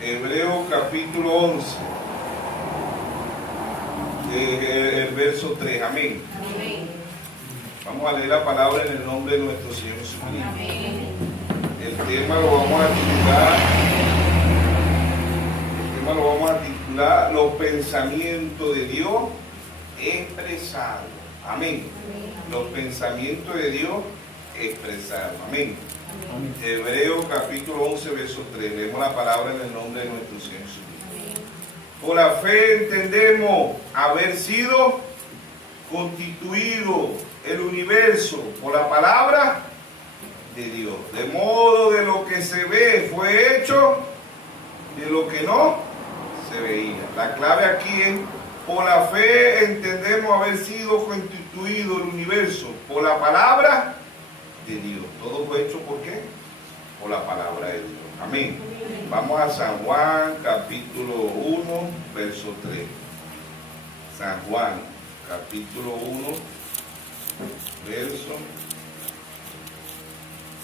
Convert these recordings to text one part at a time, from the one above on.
Hebreos capítulo 11, el verso 3. Amén. Vamos a leer la palabra en el nombre de nuestro Señor Jesucristo. El tema lo vamos a titular los pensamientos de Dios expresados. Amén. Los pensamientos de Dios expresados. Amén. Hebreos capítulo 11, verso 3. Leemos la palabra en el nombre de nuestro Señor Jesucristo. Por la fe entendemos haber sido constituido el universo por la palabra de Dios. De modo de lo que se ve fue hecho de lo que no se veía. La clave aquí es: por la fe entendemos haber sido constituido el universo por la palabra de Dios. Todo fue hecho ¿por qué? Por la palabra de Dios. Amén. Vamos a San Juan capítulo 1 verso 3. San Juan capítulo 1 verso.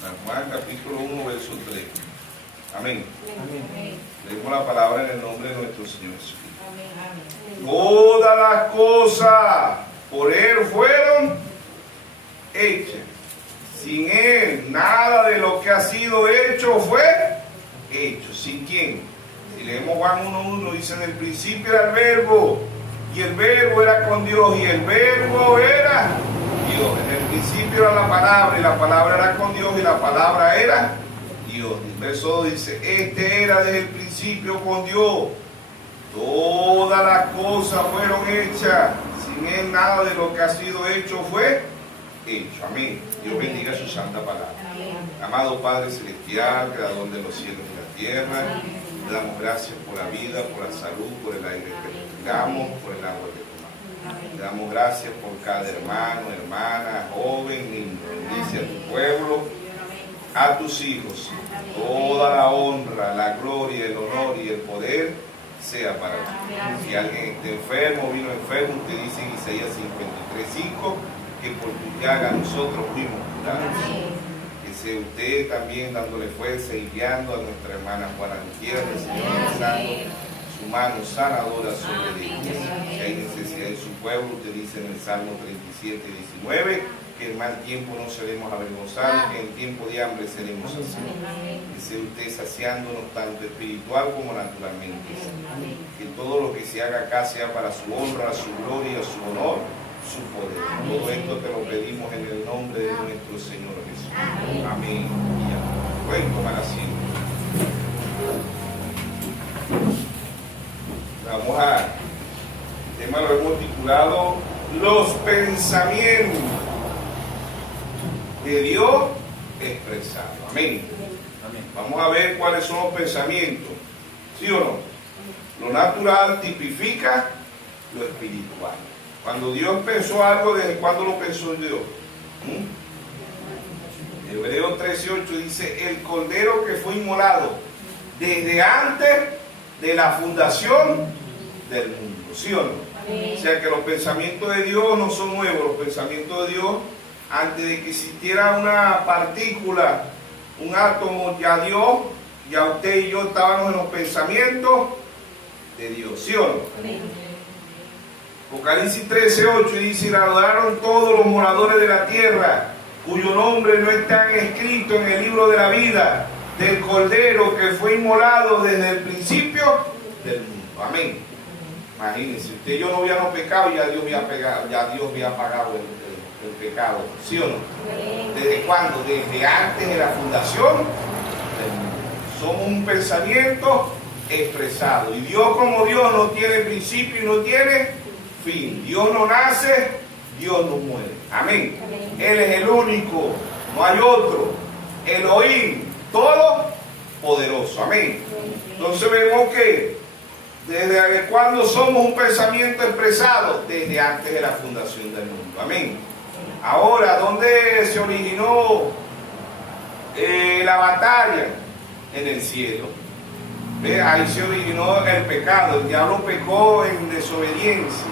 San Juan capítulo 1 verso 3. Amén. Leemos la palabra en el nombre de nuestro Señor Jesucristo. Todas las cosas por Él fueron hechas. Sin Él, nada de lo que ha sido hecho fue hecho. ¿Sin quién? Si leemos Juan 1:1, dice: en el principio era el Verbo, y el Verbo era con Dios, y el Verbo era Dios. En el principio era la palabra, y la palabra era con Dios, y la palabra era Dios. El verso 2 dice: este era desde el principio con Dios. Todas las cosas fueron hechas. Sin Él, nada de lo que ha sido hecho fue hecho. Amén. Dios bendiga su santa palabra. Amado Padre Celestial, Creador de los cielos y la tierra, le damos gracias por la vida, por la salud, por el aire que respiramos, por el agua que tomamos. Le damos gracias por cada hermano, hermana, joven, niño. Bendice a tu pueblo, a tus hijos. Toda la honra, la gloria, el honor y el poder sea para ti. Si alguien está enfermo, vino enfermo, usted dice en Isaías 53:5 que por tu llaga nosotros fuimos curados. Que sea usted también dándole fuerza y guiando a nuestra hermana Juana Gutiérrez, Señor, lanzando su mano sanadora sobre ella. Si hay necesidad en su pueblo, usted dice en el Salmo 37:19 que en mal tiempo no seremos avergonzados, que en tiempo de hambre seremos saciados. Que sea usted saciándonos tanto espiritual como naturalmente. Que todo lo que se haga acá sea para su honra, su gloria, su honor, su poder. Todo esto te lo pedimos en el nombre de nuestro Señor Jesús. Amén y amén. Pueden tomar asiento. Vamos a... El tema lo hemos titulado los pensamientos de Dios expresados. Amén. Vamos a ver cuáles son los pensamientos. ¿Sí o no? Lo natural tipifica lo espiritual. Cuando Dios pensó algo, ¿desde cuándo lo pensó Dios? Hebreos 13:8 dice: el cordero que fue inmolado desde antes de la fundación del mundo. ¿Sí o no? O sea que los pensamientos de Dios no son nuevos. Los pensamientos de Dios, antes de que existiera una partícula, un átomo, ya usted y yo estábamos en los pensamientos de Dios. ¿Sí o no? Apocalipsis 13:8 dice: y la adoraron todos los moradores de la tierra, cuyo nombre no están escritos en el libro de la vida del Cordero que fue inmolado desde el principio del mundo. Amén. Imagínense, usted y yo no habíamos pecado, ya Dios había pagado el pecado. ¿Sí o no? ¿Desde cuándo? Desde antes de la fundación del mundo. Somos un pensamiento expresado. Y Dios, como Dios, no tiene principio y no tiene fin. Dios no nace, Dios no muere. Amén. Él es el único, no hay otro. Elohim, todopoderoso. Amén. Entonces vemos que desde cuando somos un pensamiento expresado, desde antes de la fundación del mundo. Amén. Ahora, ¿dónde se originó la batalla? En el cielo. ¿Ve? Ahí se originó el pecado. El diablo pecó en desobediencia,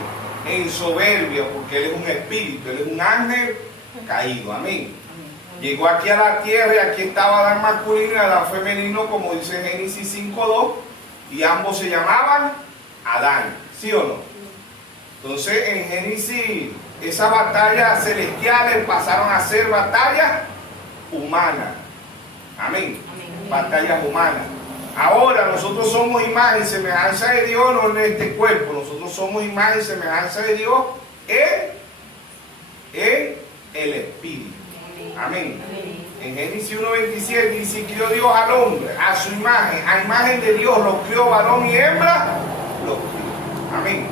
en soberbia, porque él es un espíritu, él es un ángel caído. Amén. Llegó aquí a la tierra y aquí estaba Adán masculino y Adán femenino, como dice Génesis 5:2, y ambos se llamaban Adán, ¿sí o no? Entonces en Génesis esas batallas celestiales pasaron a ser batallas humanas. Amén. Batallas humanas. Ahora nosotros somos imagen y semejanza de Dios, no en este cuerpo. Nosotros somos imagen y semejanza de Dios en el Espíritu. Amén. En Génesis 1:27 dice: crió Dios al hombre a su imagen, a imagen de Dios lo crió, varón y hembra lo crió. Amén.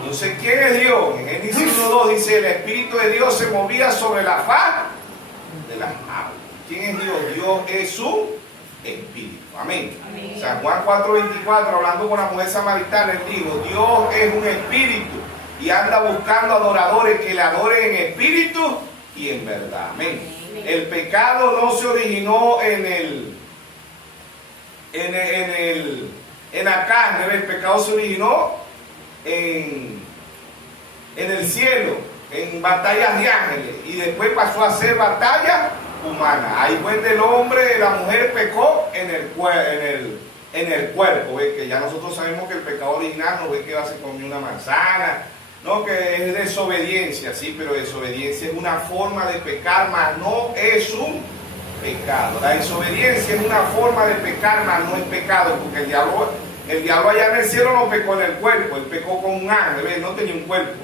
Entonces, ¿quién es Dios? En Génesis 1:2 dice: el Espíritu de Dios se movía sobre la faz de las aguas. ¿Quién es Dios? Dios es su Espíritu. Amén. San Juan 4:24, hablando con la mujer samaritana, él dijo: Dios es un espíritu y anda buscando adoradores que le adoren en espíritu y en verdad. Amén. El pecado no se originó en la carne, el pecado se originó en el cielo, en batallas de ángeles, y después pasó a ser batalla humana. Ahí fue el hombre, la mujer pecó en el cuerpo, ¿ve? Que ya nosotros sabemos que el pecado original no ve que se comió una manzana, no, que es desobediencia, sí, pero desobediencia es una forma de pecar, mas no es un pecado. La desobediencia es una forma de pecar, mas no es pecado, porque el diablo allá en el cielo no pecó en el cuerpo, él pecó con un ángel, ¿ve? No tenía un cuerpo,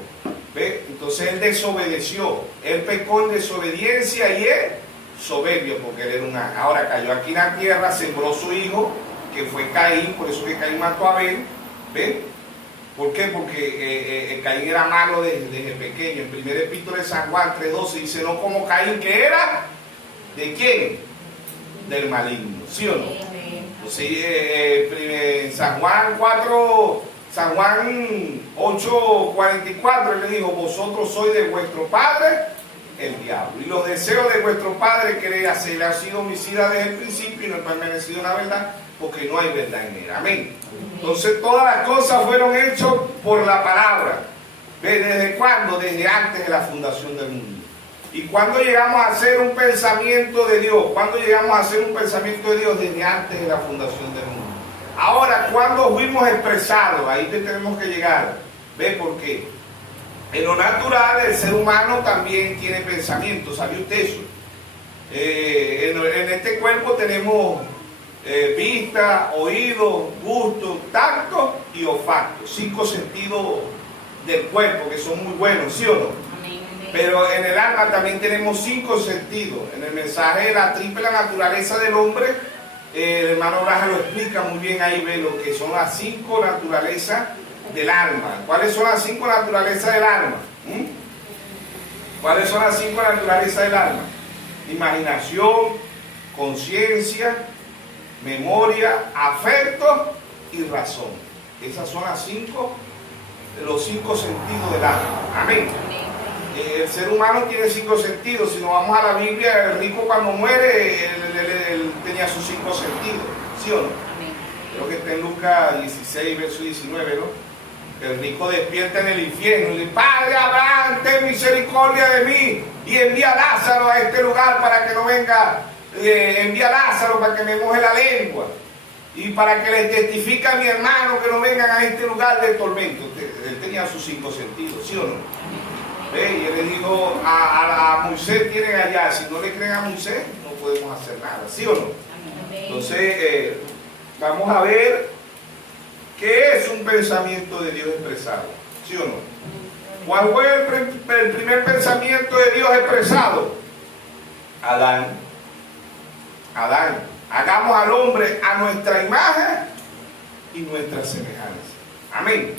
¿ve? Entonces él desobedeció, él pecó en desobediencia y él soberbio, porque él era un ángel. Ahora cayó aquí en la tierra, sembró su hijo, que fue Caín, por eso que Caín mató a Abel, ¿ve? ¿Por qué? Porque Caín era malo desde pequeño. En primer epístola de San Juan 3:12 dice: no como Caín, que era, ¿de quién? Del maligno, ¿sí o no? Entonces, San Juan 8:44, él le dijo: vosotros sois de vuestro padre el diablo, y los deseos de vuestro padre queréis hacer. Ha sido homicida desde el principio y no ha permanecido en la verdad, porque no hay verdad en él. Amén. Entonces todas las cosas fueron hechas por la palabra. ¿Desde cuándo? Desde antes de la fundación del mundo. ¿Y cuándo llegamos a hacer un pensamiento de Dios? ¿Cuándo llegamos a hacer un pensamiento de Dios? Desde antes de la fundación del mundo. Ahora, ¿cuándo fuimos expresados? Ahí tenemos que llegar. ¿Ve por qué? En lo natural, el ser humano también tiene pensamientos. ¿Sabe usted eso? En este cuerpo tenemos vista, oído, gusto, tacto y olfato. 5 sentidos del cuerpo que son muy buenos, ¿sí o no? Pero en el alma también tenemos 5 sentidos. En el mensaje de la triple naturaleza del hombre, el hermano Braja lo explica muy bien ahí, ve lo que son las 5 naturalezas del alma. ¿Cuáles son las 5 naturalezas del alma? ¿Cuáles son las 5 naturalezas del alma? Imaginación, conciencia, memoria, afecto y razón. Esas son las 5, los 5 sentidos del alma. Amén. El ser humano tiene 5 sentidos. Si nos vamos a la Biblia, el rico cuando muere, él tenía sus 5 sentidos, ¿sí o no? Creo que está en Lucas 16, verso 19, ¿no? El rico despierta en el infierno y le dice: Padre Abraham, ten misericordia de mí y envía a Lázaro a este lugar para que no venga, envía a Lázaro para que me moje la lengua y para que le testifique a mi hermano que no vengan a este lugar de tormento. Él tenía sus 5 sentidos, ¿sí o no? Y él le dijo a Moisés: tienen allá, si no le creen a Moisés no podemos hacer nada, ¿sí o no? Entonces vamos a ver qué es un pensamiento de Dios expresado, ¿sí o no? ¿Cuál fue el primer pensamiento de Dios expresado? Adán. Hagamos al hombre a nuestra imagen y nuestra semejanza. Amén.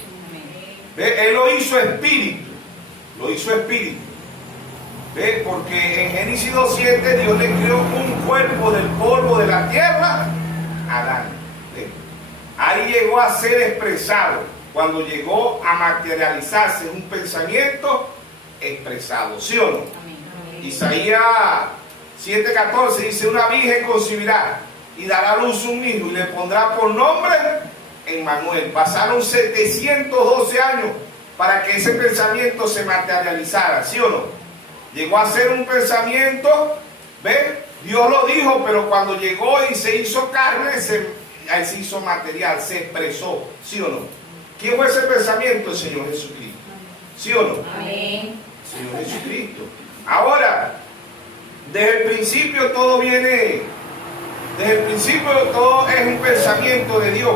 Él lo hizo espíritu. Lo hizo espíritu. ¿Ve? Porque en Génesis 2:7 Dios le creó un cuerpo del polvo de la tierra a Adán. ¿Ve? Ahí llegó a ser expresado. Cuando llegó a materializarse un pensamiento expresado. ¿Sí o no? Amén. Isaías 7:14 dice: una virgen concebirá y dará a luz un hijo y le pondrá por nombre Emmanuel. Pasaron 712 años para que ese pensamiento se materializara, ¿sí o no? Llegó a ser un pensamiento ¿Ve? Dios lo dijo, pero cuando llegó y se hizo carne, ahí se hizo material, se expresó. ¿Sí o no? ¿Quién fue ese pensamiento? El Señor Jesucristo. ¿Sí o no? Amén. Señor Jesucristo. Ahora, desde el principio todo viene, desde el principio todo es un pensamiento de Dios.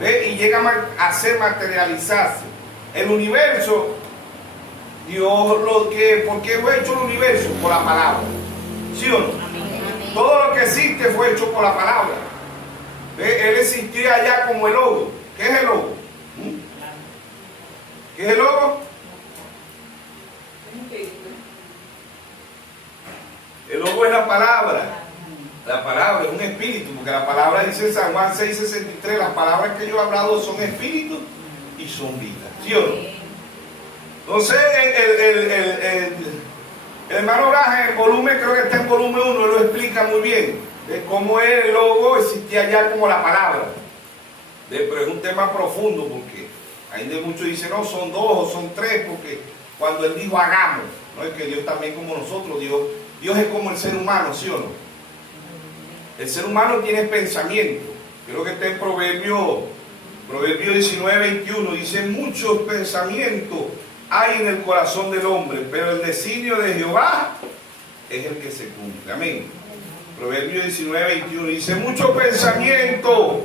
¿Ve? Y llega a ser materializarse. El universo, Dios ¿por qué fue hecho el universo? Por la palabra. ¿Sí o no? Amén. Todo lo que existe fue hecho por la palabra. ¿Ve? Él existía allá como el logo. ¿Qué es el logo? ¿Qué es el logo? El logo es la palabra. La palabra es un espíritu, porque la palabra dice en San Juan 6:63, las palabras que yo he hablado son espíritu y son vida. ¿Sí o no? Entonces, el hermano Braja, en el volumen, creo que está en volumen 1, él lo explica muy bien, de cómo el logo existía ya como la palabra. Pero es un tema profundo, porque hay de muchos dicen, no, son 2 o son 3, porque cuando él dijo hagamos, no es que Dios también como nosotros, Dios es como el ser humano, ¿sí o no? El ser humano tiene pensamiento. Creo que está en Proverbio 19:21, dice, muchos pensamientos hay en el corazón del hombre, pero el designio de Jehová es el que se cumple. Amén. Proverbio 19:21 dice, muchos pensamientos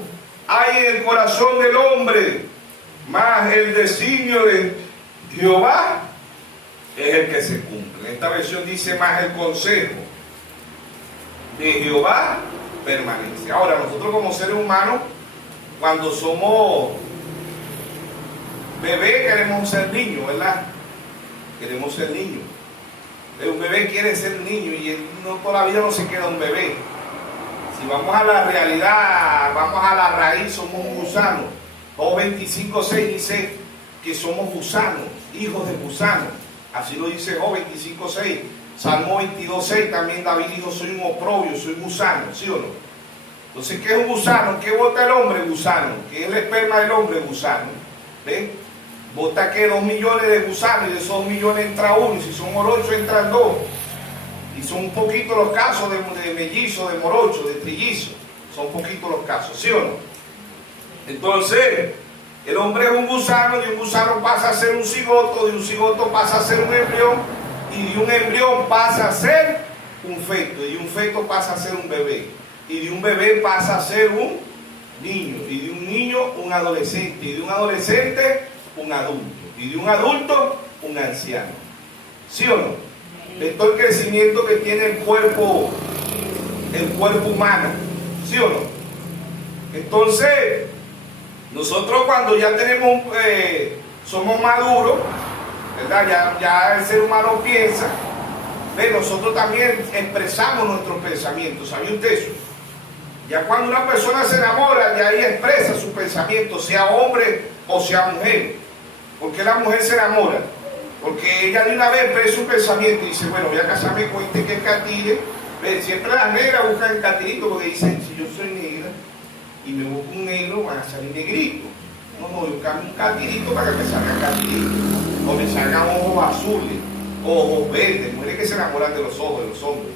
hay en el corazón del hombre, mas el designio de Jehová es el que se cumple. En esta versión dice, más el consejo de Jehová permanece. Ahora, nosotros como seres humanos, cuando somos bebés, queremos ser niños, ¿verdad? Queremos ser niños. Un bebé quiere ser niño y él toda la vida no se queda un bebé. Si vamos a la realidad, vamos a la raíz, somos un gusano. Job 25:6 dice que somos gusanos, hijos de gusanos. Así lo dice Job 25:6. Salmo 22:6 también David dijo, soy un oprobio, soy gusano, ¿sí o no? Entonces, ¿qué es un gusano? ¿Qué bota el hombre? Gusano. ¿Qué es el esperma del hombre? Gusano. ¿Ven? Bota que 2 millones de gusanos y de esos 2 millones entra uno, y si son morochos entran 2. Y son un poquito los casos de mellizo, de morocho, de trillizo. Son poquitos los casos, ¿sí o no? Entonces, el hombre es un gusano, de un gusano pasa a ser un cigoto, de un cigoto pasa a ser un embrión, y de un embrión pasa a ser un feto, y de un feto pasa a ser un bebé, y de un bebé pasa a ser un niño, y de un niño un adolescente, y de un adolescente un adulto, y de un adulto un anciano. ¿Sí o no? De todo el crecimiento que tiene el cuerpo humano. ¿Sí o no? Entonces, nosotros cuando ya tenemos, somos maduros, ¿verdad? Ya el ser humano piensa, ¿ve? Nosotros también expresamos nuestros pensamientos. ¿Sabía usted eso? Ya cuando una persona se enamora, ya ahí expresa sus pensamientos, sea hombre o sea mujer. ¿Por qué la mujer se enamora? Porque ella de una vez expresa un pensamiento y dice, bueno, voy a casarme con este que es catire. Siempre las negras buscan el catirito porque dicen, si yo soy negra y me busco un negro, van a salir negritos. No, yo cambio un catirito para que me salgan catiritos. O me salgan ojos azules, ojos verdes, mujeres que se enamoran de los ojos de los hombres.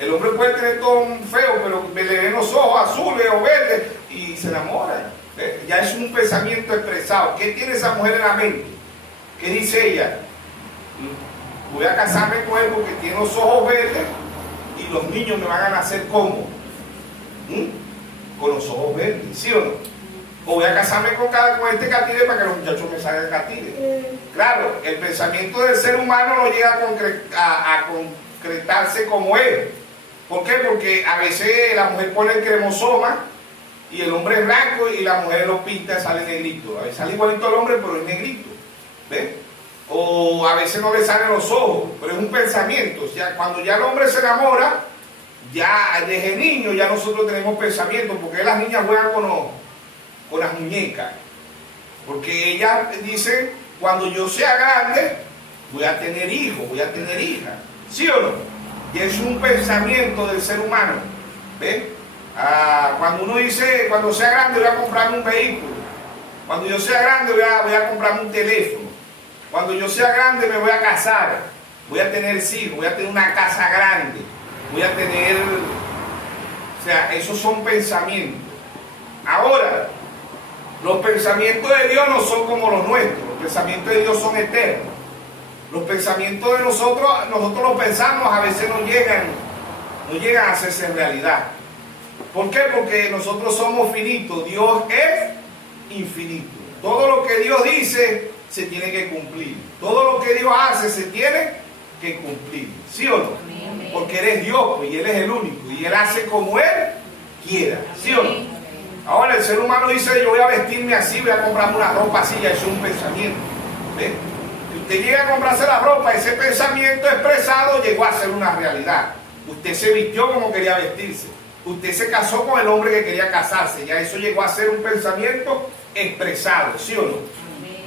El hombre puede tener todo un feo, pero le ven los ojos azules o verdes y se enamora. Ya es un pensamiento expresado. ¿Qué tiene esa mujer en la mente? ¿Qué dice ella? Voy a casarme con él porque tiene los ojos verdes y los niños me van a nacer como con los ojos verdes, ¿sí o no? O voy a casarme con este catire para que los muchachos me salgan catire. Claro, el pensamiento del ser humano no llega a concretarse como él. ¿Por qué? Porque a veces la mujer pone el cremosoma y el hombre es blanco y la mujer lo pinta y sale negrito. A veces sale igualito al hombre, pero es negrito. ¿Ves? O a veces no le salen los ojos, pero es un pensamiento. O sea, cuando ya el hombre se enamora, ya desde niño ya nosotros tenemos pensamiento, porque las niñas juegan con las muñecas. Porque ellas dicen, cuando yo sea grande, voy a tener hijos, voy a tener hijas. ¿Sí o no? Y es un pensamiento del ser humano. ¿Ves? Cuando uno dice, cuando sea grande voy a comprarme un vehículo. Cuando yo sea grande voy a comprarme un teléfono. Cuando yo sea grande me voy a casar. voy a tener hijos, voy a tener una casa grande, voy a tener... O sea, esos son pensamientos. Ahora, los pensamientos de Dios no son como los nuestros, los pensamientos de Dios son eternos. Los pensamientos de nosotros los pensamos, a veces no llegan a hacerse realidad. ¿Por qué? Porque nosotros somos finitos, Dios es infinito. Todo lo que Dios dice se tiene que cumplir. Todo lo que Dios hace se tiene que cumplir. ¿Sí o no? Amén. Porque Él es Dios, pues, y Él es el único. Y Él hace como Él quiera. ¿Sí o no? Ahora el ser humano dice, yo voy a vestirme así, voy a comprarme una ropa así, ya eso es un pensamiento. ¿Ves? Si usted llega a comprarse la ropa, ese pensamiento expresado llegó a ser una realidad. Usted se vistió como quería vestirse. Usted se casó con el hombre que quería casarse. Ya eso llegó a ser un pensamiento expresado, ¿sí o no?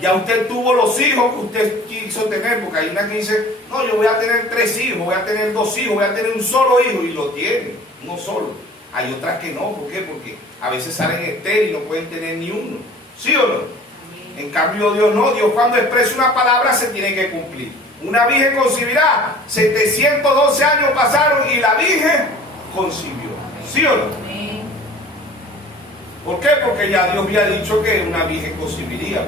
Ya usted tuvo los hijos que usted quiso tener, porque hay una que dice, no, yo voy a tener 3 hijos, voy a tener 2 hijos, voy a tener un solo hijo, y lo tiene, uno solo. Hay otras que no, ¿por qué? Porque a veces salen estériles y no pueden tener ni uno, ¿sí o no? En cambio Dios no, Dios cuando expresa una palabra se tiene que cumplir. Una virgen concebirá, 712 años pasaron y la virgen concibió, ¿sí o no? ¿Por qué? Porque ya Dios había dicho que una virgen concebiría.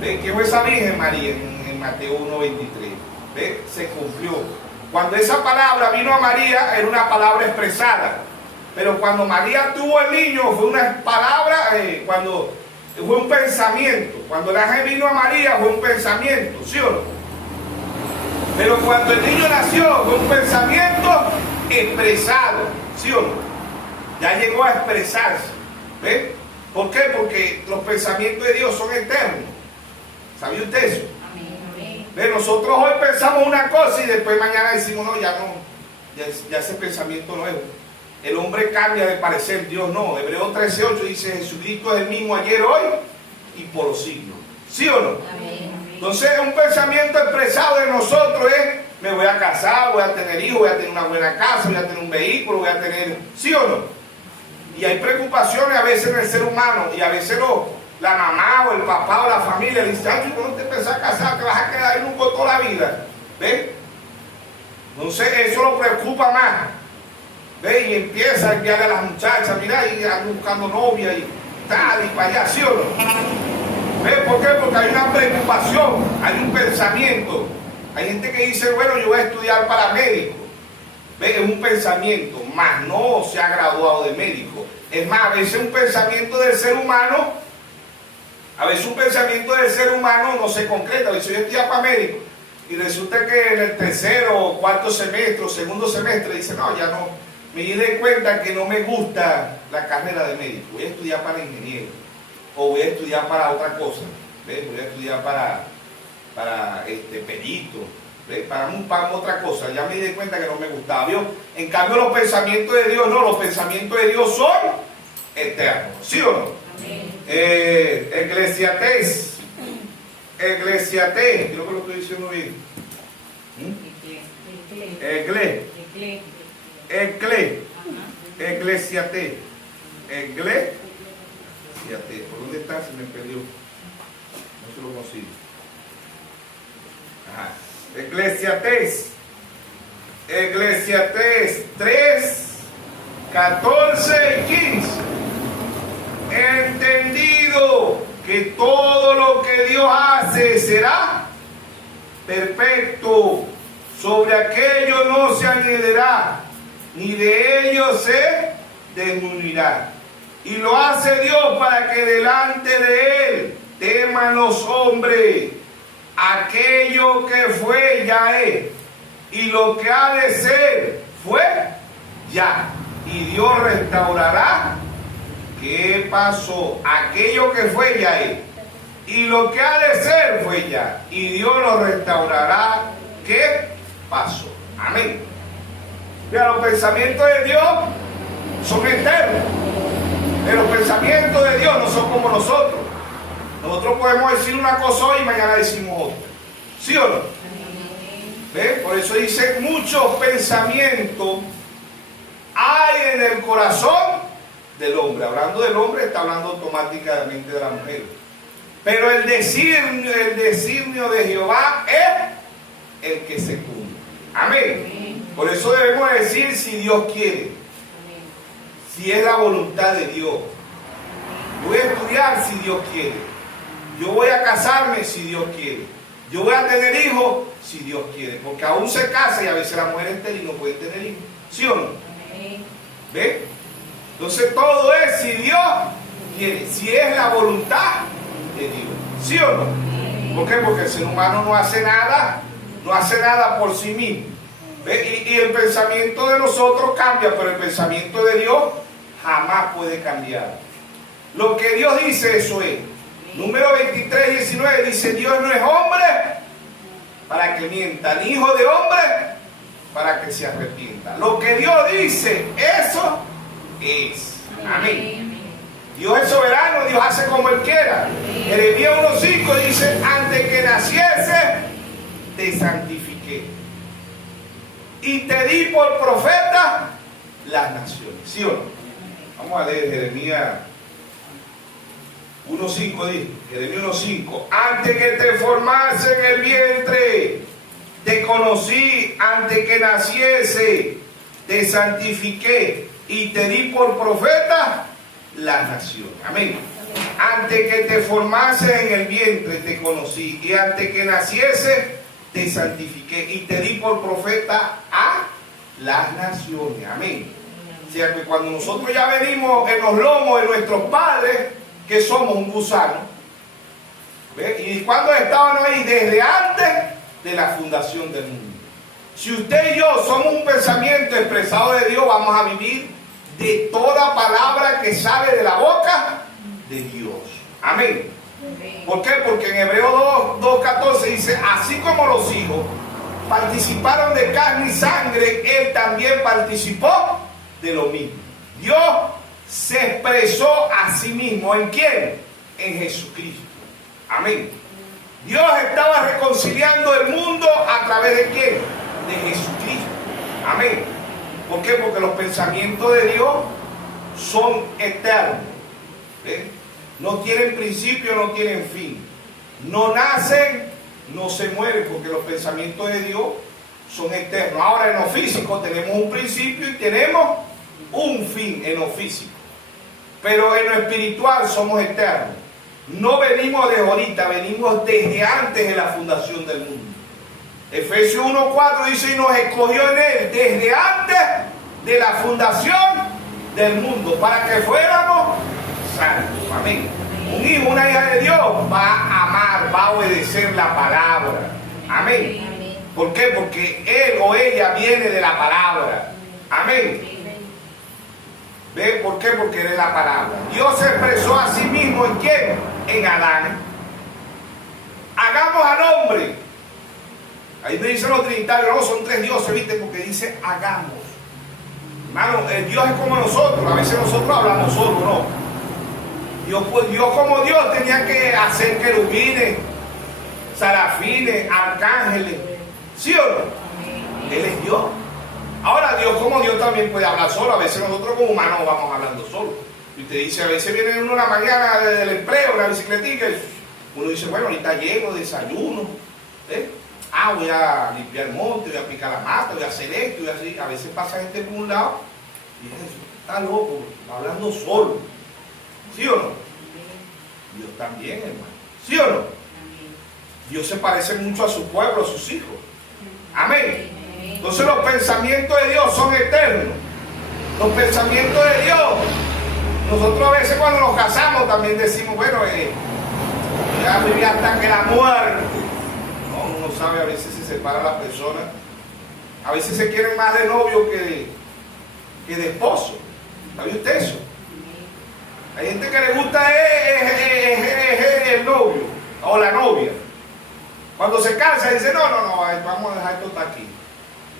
¿Ve? ¿Qué fue esa virgen María en Mateo 1:23? ¿Ve? Se cumplió. Cuando esa palabra vino a María, era una palabra expresada. Pero cuando María tuvo el niño, fue una palabra, cuando fue un pensamiento. Cuando el ángel vino a María, fue un pensamiento, ¿sí o no? Pero cuando el niño nació, fue un pensamiento expresado, ¿sí o no? Ya llegó a expresarse. ¿Ve? ¿Por qué? Porque los pensamientos de Dios son eternos. ¿Sabía usted eso? Amén. ¿Ve? Nosotros hoy pensamos una cosa y después mañana decimos, no, ya ese pensamiento no es. El hombre cambia de parecer, Dios no. Hebreos 13:8 dice, Jesucristo es el mismo ayer, hoy y por los siglos. ¿Sí o no? Amén. Entonces un pensamiento expresado de nosotros es, me voy a casar, voy a tener hijos, voy a tener una buena casa, voy a tener un vehículo, voy a tener... ¿Sí o no? Y hay preocupaciones a veces en el ser humano, y a veces la mamá o el papá o la familia le dice, ay, tú no te pensás casar, te vas a quedar ahí nunca toda la vida. ¿Ves? Entonces eso lo preocupa más. ¿Ves? Y empieza a enviarle a las muchachas, mira, y ando buscando novia y tal, y para allá, ¿sí o no? ¿Ves? ¿Por qué? Porque hay una preocupación, hay un pensamiento. Hay gente que dice, bueno, yo voy a estudiar para médico. ¿Ves? Es un pensamiento, más no se ha graduado de médico. Es más, a veces un pensamiento del ser humano, no se concreta. A veces yo estudio para médico y resulta que en el tercero o cuarto semestre o segundo semestre dice, no, ya no, me di de cuenta que no me gusta la carrera de médico, voy a estudiar para ingeniero o voy a estudiar para otra cosa. ¿Ves? Voy a estudiar para perito. Para otra cosa, ya me di cuenta que no me gustaba. ¿Vio? En cambio los pensamientos de Dios no, los pensamientos de Dios son eternos, ¿sí o no? Amén. Eclesiastés, creo que lo estoy diciendo bien. Eclesiastés, ¿por dónde está? Se me perdió, no se lo consigo. Ajá. Eclesiastés 3, 14 y 15. Entendido que todo lo que Dios hace será perfecto, sobre aquello no se añadirá, ni de ello se disminuirá. Y lo hace Dios para que delante de Él teman los hombres. Aquello que fue ya es, y lo que ha de ser fue ya, y Dios restaurará. ¿Qué pasó? Aquello que fue ya es, y lo que ha de ser fue ya, y Dios lo restaurará. ¿Qué pasó? Amén. Mira, los pensamientos de Dios son eternos, pero los pensamientos de Dios no son como nosotros. Nosotros podemos decir una cosa hoy y mañana decimos otra. ¿Sí o no? ¿Ves? Por eso dice, muchos pensamientos hay en el corazón del hombre. Hablando del hombre, está hablando automáticamente de la mujer. Pero el designio de Jehová es el que se cumple. Amén. Por eso debemos decir si Dios quiere. Si es la voluntad de Dios. Yo voy a estudiar si Dios quiere. Yo voy a casarme si Dios quiere. Yo voy a tener hijos si Dios quiere. Porque aún se casa y a veces la mujer es estéril y no puede tener hijos. ¿Sí o no? ¿Ve? Entonces todo es si Dios quiere. Si es la voluntad de Dios. ¿Sí o no? ¿Por qué? Porque el ser humano no hace nada por sí mismo. ¿Ve? Y el pensamiento de nosotros cambia, pero el pensamiento de Dios jamás puede cambiar. Lo que Dios dice, eso es. Número 23, 19 dice: Dios no es hombre para que mienta, ni hijo de hombre para que se arrepienta. Lo que Dios dice, eso es. Amén. Dios es soberano, Dios hace como Él quiera. Jeremías 1:5 dice: antes que naciese, te santifiqué y te di por profeta las naciones. ¿Sí o no? Vamos a leer Jeremías 1:5, dice Jeremías 1:5: antes que te formase en el vientre, te conocí, antes que naciese, te santifiqué y te di por profeta las naciones. Amén. Antes que te formase en el vientre, te conocí, y antes que naciese, te santifiqué y te di por profeta a las naciones. Amén. O sea que cuando nosotros ya venimos en los lomos de nuestros padres, que somos un gusano. ¿Ve? Y cuando estaban ahí, desde antes de la fundación del mundo. Si usted y yo somos un pensamiento expresado de Dios, vamos a vivir de toda palabra que sale de la boca de Dios. Amén. ¿Por qué? Porque en Hebreos 2:14 dice: así como los hijos participaron de carne y sangre, Él también participó de lo mismo. Dios se expresó a sí mismo. ¿En quién? En Jesucristo. Amén. Dios estaba reconciliando el mundo a través de ¿quién? De Jesucristo. Amén. ¿Por qué? Porque los pensamientos de Dios son eternos. ¿Ven? No tienen principio, no tienen fin. No nacen, no se mueren, porque los pensamientos de Dios son eternos. Ahora en lo físico tenemos un principio y tenemos un fin en lo físico. Pero en lo espiritual somos eternos. No venimos de ahorita, venimos desde antes de la fundación del mundo. Efesios 1:4 dice: y nos escogió en Él desde antes de la fundación del mundo, para que fuéramos santos. Amén. Un hijo, una hija de Dios va a amar, va a obedecer la palabra. Amén. ¿Por qué? Porque él o ella viene de la palabra. Amén. ¿Ve? ¿Por qué? Porque eres la palabra. Dios se expresó a sí mismo ¿en quién? En Adán. Hagamos al hombre. Ahí me dicen los trinitarios: no, son tres dioses, ¿viste? Porque dice hagamos. Hermano, el Dios es como nosotros. A veces nosotros hablamos solo, ¿no? Dios como Dios tenía que hacer querubines, serafines, arcángeles. ¿Sí o no? Él es Dios. Ahora, Dios como Dios también puede hablar solo. A veces nosotros como humanos vamos hablando solo. Y usted dice, a veces viene uno en la mañana del empleo, una bicicletita, uno dice: bueno, ahorita llego, desayuno, voy a limpiar el monte, voy a picar la mata, voy a hacer esto, voy a hacer. A veces pasa gente por un lado y dice: está loco, está hablando solo. ¿Sí o no? Dios también, hermano. ¿Sí o no? Dios se parece mucho a su pueblo, a sus hijos. Amén. Entonces los pensamientos de Dios son eternos. Los pensamientos de Dios. Nosotros a veces cuando nos casamos también decimos: bueno, ya viví hasta que la muerte. No, uno sabe, a veces se separa la persona. A veces se quieren más de novio que de esposo. ¿Sabe usted eso? Hay gente que le gusta el novio o la novia. Cuando se casa dice: no, vamos a dejar esto hasta aquí.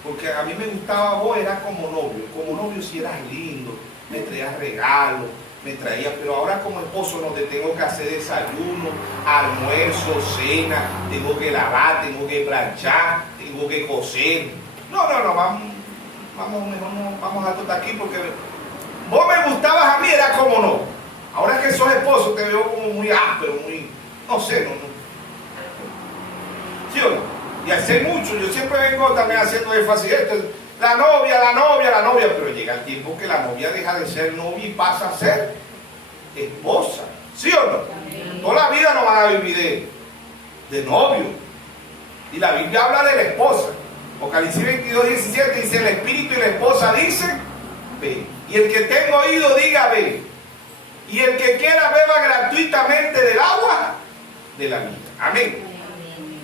Porque a mí me gustaba vos, era como novio. Como novio sí eras lindo, me traías regalos, me traías, pero ahora como esposo no te tengo que hacer desayuno, almuerzo, cena, tengo que lavar, tengo que planchar, tengo que coser. No, vamos a esto hasta aquí, porque vos me gustabas a mí, era como no. Ahora que sos esposo te veo como muy áspero, muy, no sé, ¿sí o no? Y así hace mucho, yo siempre vengo también haciendo énfasis esto, la novia, pero llega el tiempo que la novia deja de ser novia y pasa a ser esposa, ¿sí o no? Amén. Toda la vida no van a vivir de novio, y la Biblia habla de la esposa. Apocalipsis 22:17 dice: el espíritu y la esposa dicen, ve. Y el que tenga oído diga, ve. Y el que quiera beba gratuitamente del agua de la vida. Amén.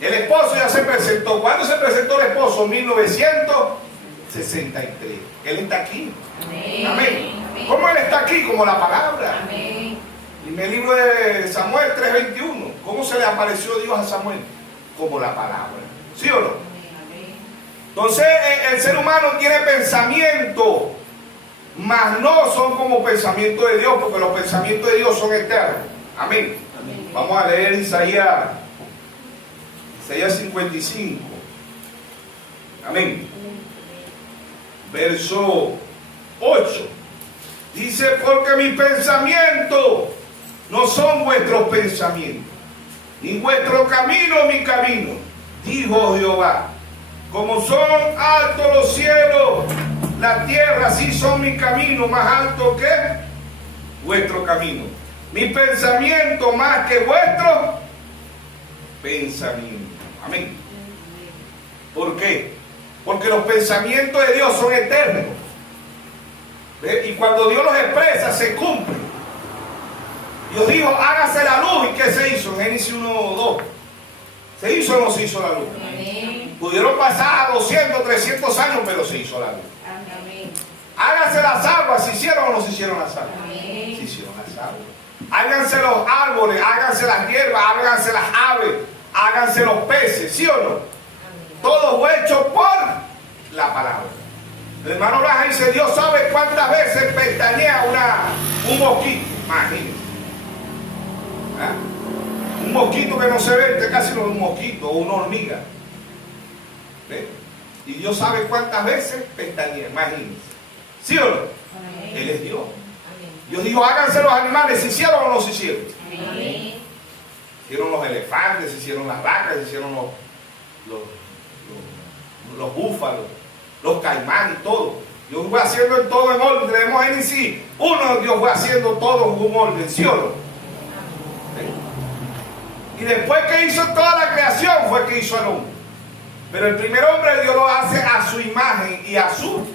El esposo ya se presentó. ¿Cuándo se presentó el esposo? 1963. Él está aquí. Amén. Amén. ¿Cómo él está aquí? Como la palabra. Amén. En el libro de Samuel 3:21. ¿Cómo se le apareció Dios a Samuel? Como la palabra. ¿Sí o no? Entonces el ser humano tiene pensamiento, mas no son como pensamientos de Dios, porque los pensamientos de Dios son eternos. Amén. Amén. Vamos a leer Isaías 55. Amén. Verso 8. Dice: porque mis pensamientos no son vuestros pensamientos, ni vuestro camino mi camino, dijo Jehová. Como son altos los cielos, la tierra, así son mis caminos, más altos que vuestro camino. Mi pensamiento más que vuestro pensamiento. Amén. ¿Por qué? Porque los pensamientos de Dios son eternos. ¿Ve? Y cuando Dios los expresa, se cumplen. Dios dijo: hágase la luz. ¿Y qué se hizo? En Génesis 1:2. ¿Se hizo o no se hizo la luz? Amén. Pudieron pasar 200, 300 años, pero se hizo la luz. Amén. Háganse las aguas. ¿Se hicieron o no se hicieron las aguas? Amén. Se hicieron las aguas. Háganse los árboles, háganse las hierbas, háganse las aves, háganse los peces, ¿sí o no? Amén. Todo fue hecho por la palabra. El hermano Braja dice: Dios sabe cuántas veces pestañea un mosquito. Imagínense. ¿Ah? Un mosquito que no se ve, este casi no es un mosquito, o una hormiga. ¿Ve? Y Dios sabe cuántas veces pestañea, imagínense. ¿Sí o no? Amén. Él es Dios. Amén. Dios dijo: háganse los animales. ¿Se hicieron o no se hicieron? Amén. Se hicieron los elefantes, se hicieron las vacas, se hicieron los búfalos, los caimanes y todo. Dios fue haciendo en todo en orden. Tenemos Génesis 1, Dios fue haciendo todo en un orden, ¿sí o no? Y después que hizo toda la creación fue que hizo al hombre. Pero el primer hombre Dios lo hace a su imagen y a su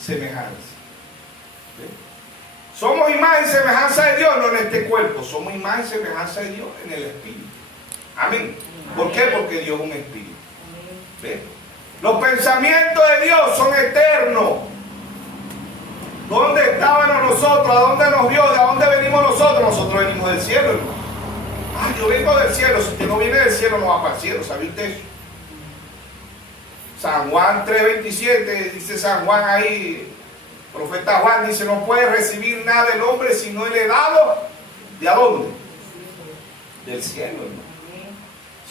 semejanza. ¿Sí? Somos imagen y semejanza de Dios, no en este cuerpo. Somos imagen y semejanza de Dios en el espíritu. Amén. ¿Por qué? Porque Dios es un espíritu. ¿Sí? Los pensamientos de Dios son eternos. ¿Dónde estábamos nosotros? ¿A dónde nos vio? ¿De dónde venimos nosotros? Nosotros venimos del cielo, hermano. Yo vengo del cielo. Si usted no viene del cielo, no va para el cielo. ¿Sabe usted eso? San Juan 3:27, dice San Juan ahí, profeta Juan dice: no puede recibir nada del hombre si no le he dado. ¿De a dónde? Del cielo, hermano.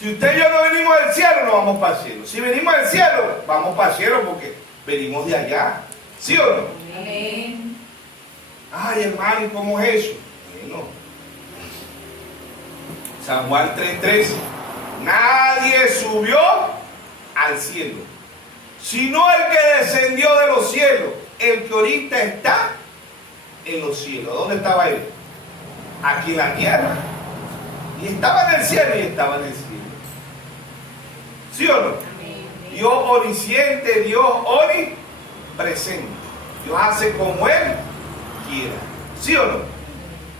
Si usted y yo no venimos del cielo, no vamos para el cielo. Si venimos del cielo, vamos para el cielo porque venimos de allá. ¿Sí o no? Amén. Ay, hermano, ¿y cómo es eso? Bueno, San Juan 3:13. Nadie subió al cielo, sino el que descendió de los cielos, el que ahorita está en los cielos. ¿Dónde estaba él? Aquí en la tierra. Y estaba en el cielo y estaba en el cielo. ¿Sí o no? Amén. Dios omnisciente, Dios omnipresente. Dios hace como Él quiera. ¿Sí o no?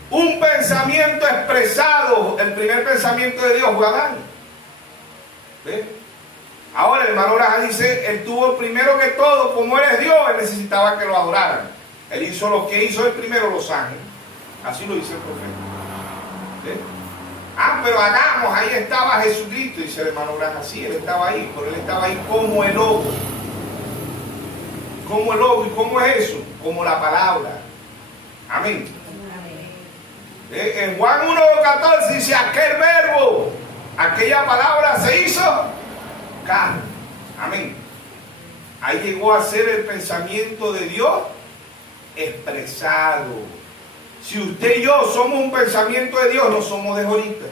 Un pensamiento expresado, el primer pensamiento de Dios fue Adán. ¿Ve? Ahora el hermano Braja dice: él tuvo primero que todo, como él es Dios, él necesitaba que lo adoraran. Él hizo lo que hizo el primero los ángeles. Así lo dice el profeta. ¿Ve? Pero hagamos, ahí estaba Jesucristo, dice el hermano Braja. Sí, él estaba ahí, pero él estaba ahí como el lobo. Como el lobo. ¿Y cómo es eso? Como la palabra. Amén. En Juan 1:14 dice: aquel verbo, aquella palabra se hizo carne. Amén. Ahí llegó a ser el pensamiento de Dios expresado. Si usted y yo somos un pensamiento de Dios, no somos de ahorita.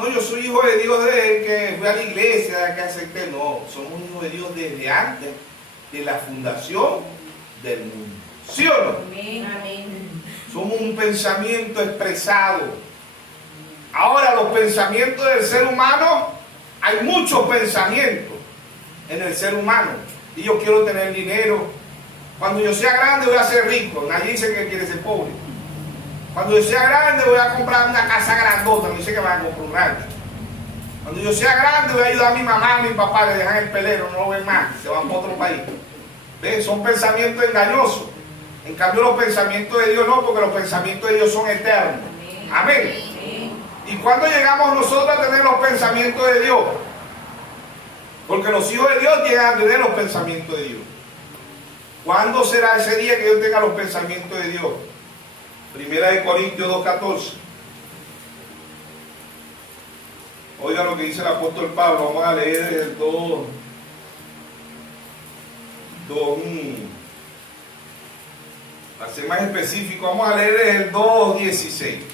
No, yo soy hijo de Dios desde que fui a la iglesia, desde que acepté. No, somos hijos de Dios desde antes de la fundación del mundo. ¿Sí o no? Amén. Somos un pensamiento expresado. Ahora, los pensamientos del ser humano, hay muchos pensamientos en el ser humano. Y yo quiero tener dinero. Cuando yo sea grande voy a ser rico. Nadie dice que quiere ser pobre. Cuando yo sea grande voy a comprar una casa grandota. No dice que van a comprar un rancho. Cuando yo sea grande voy a ayudar a mi mamá, a mi papá. Le dejan el pelero, no lo ven más. Se van para otro país. ¿Ven? Son pensamientos engañosos. En cambio los pensamientos de Dios no, porque los pensamientos de Dios son eternos. Amén. ¿Y cuándo llegamos nosotros a tener los pensamientos de Dios? Porque los hijos de Dios llegan a tener los pensamientos de Dios. ¿Cuándo será ese día que yo tenga los pensamientos de Dios? Primera de Corintios 2:14. Oiga lo que dice el apóstol Pablo. Vamos a leer el 2. Para ser más específico, vamos a leer el 2:16.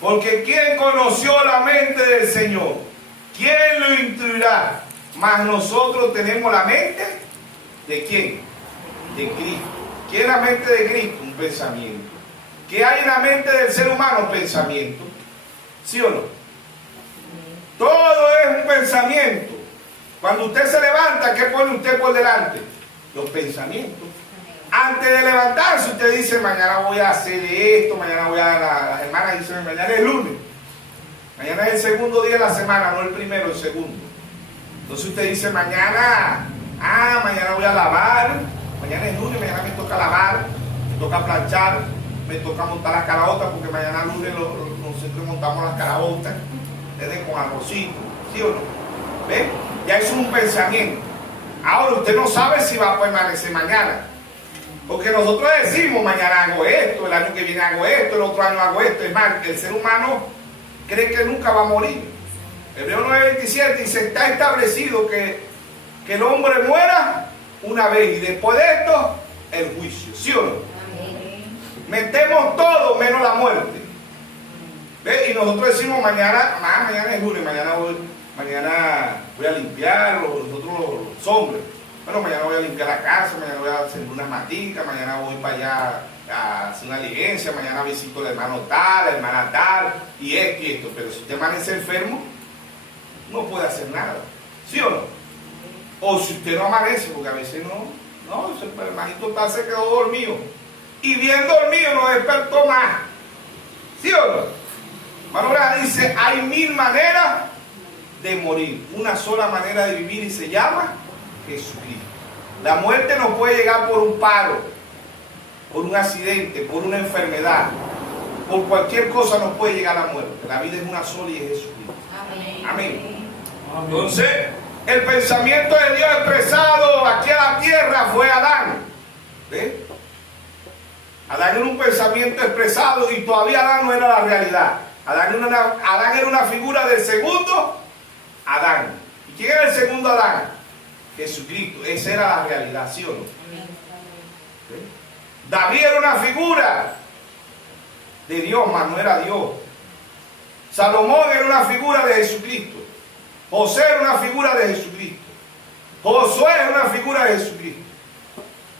Porque ¿quién conoció la mente del Señor? ¿Quién lo instruirá? Mas nosotros tenemos la mente ¿de quién? De Cristo. ¿Qué es la mente de Cristo? Un pensamiento. ¿Qué hay en la mente del ser humano? Un pensamiento. ¿Sí o no? Todo es un pensamiento. Cuando usted se levanta, ¿qué pone usted por delante? Los pensamientos. Antes de levantarse, usted dice, mañana voy a hacer esto, mañana voy a... Las hermanas dicen, mañana es lunes. Mañana es el segundo día de la semana, no el primero, el segundo. Entonces usted dice, mañana voy a lavar. Mañana es lunes, mañana me toca lavar, me toca planchar, me toca montar las caraotas, porque mañana lunes nosotros montamos las caraotas, con arrocito, ¿sí o no? ¿Ven? Ya eso es un pensamiento. Ahora usted no sabe si va a permanecer mañana. Porque nosotros decimos, mañana hago esto, el año que viene hago esto, el otro año hago esto. Es más, el ser humano cree que nunca va a morir. Hebreos 9:27 dice, está establecido que el hombre muera una vez y después de esto, el juicio. ¿Sí o no? Amén. Metemos todo menos la muerte. ¿Ve? Y nosotros decimos, mañana es lunes, mañana voy a limpiar, nosotros los hombres. Bueno, mañana voy a limpiar la casa, mañana voy a hacer unas maticas, mañana voy para allá a hacer una diligencia, mañana visito al hermano tal, la hermana tal, y esto. Pero si usted amanece enfermo, no puede hacer nada. ¿Sí o no? O si usted no amanece, porque a veces el hermanito tal se quedó dormido. Y bien dormido no despertó más. ¿Sí o no? Manuela dice, hay 1000 maneras de morir. Una sola manera de vivir y se llama Jesucristo. La muerte no puede llegar por un paro, por un accidente, por una enfermedad. Por cualquier cosa no puede llegar la muerte. La vida es una sola y es Jesucristo. Amén. Amén. Entonces, el pensamiento de Dios expresado aquí a la tierra fue Adán. ¿Ve? Adán era un pensamiento expresado y todavía Adán no era la realidad. Adán era una figura del segundo Adán. ¿Y quién era el segundo Adán? Jesucristo. Esa era la realidad, ¿sí o no? ¿Sí? David era una figura de Dios, mas no era Dios. Salomón era una figura de Jesucristo. José era una figura de Jesucristo. Josué era una figura de Jesucristo.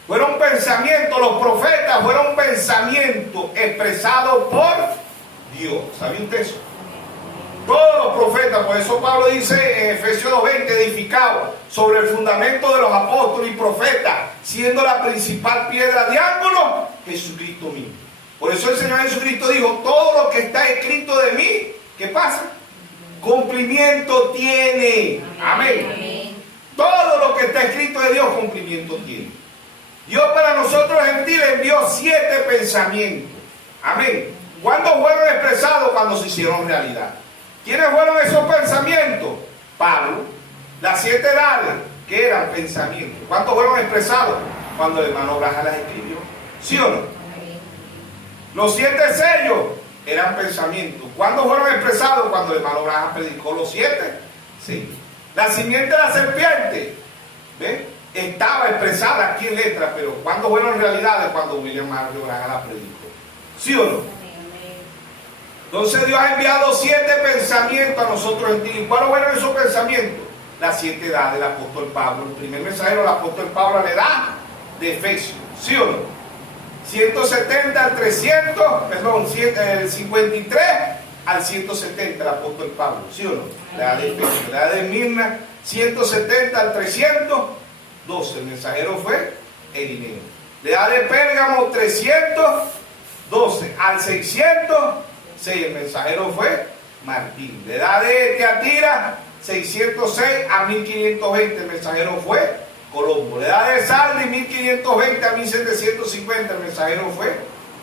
Fueron pensamientos, los profetas fueron pensamientos expresados por Dios. ¿Sabía usted eso? Todos los profetas, por eso Pablo dice en Efesios 2:20, edificado sobre el fundamento de los apóstoles y profetas, siendo la principal piedra de ángulo, Jesucristo mismo. Por eso el Señor Jesucristo dijo, todo lo que está escrito de mí, ¿qué pasa? Cumplimiento tiene. Amén. Amén. Todo lo que está escrito de Dios, cumplimiento tiene. Dios para nosotros gentiles envió 7 pensamientos. Amén. ¿Cuándo fueron expresados? Cuando se hicieron realidad. ¿Quiénes fueron esos pensamientos? Pablo. Las 7 edades, que eran pensamientos. ¿Cuántos fueron expresados? Cuando el hermano Branham las escribió. ¿Sí o no? Amén. Los 7 sellos eran pensamientos. ¿Cuándo fueron expresados? Cuando el hermano Branham predicó los 7 sellos. La simiente de la serpiente, ¿ven? Estaba expresada aquí en letra, pero ¿cuándo fueron realidades? Cuando William Mario Branham la predicó. ¿Sí o no? Entonces Dios ha enviado 7 pensamientos a nosotros en ti. ¿Y cuáles fueron esos pensamientos? Las 7 edades del apóstol Pablo. El primer mensajero del apóstol Pablo a la edad de Efesios. ¿Sí o no? 170 al 300, perdón, 53 al 170 el apóstol Pablo. ¿Sí o no? La edad de Efesios. La edad de Mirna, 170 al 312. El mensajero fue Irineo. La edad de Pérgamo, 312 al 606. El mensajero fue Martín. La edad de Teatira, 606 a 1520. El mensajero fue Colombo. La edad de Sardi, 1520 a 1750. El mensajero fue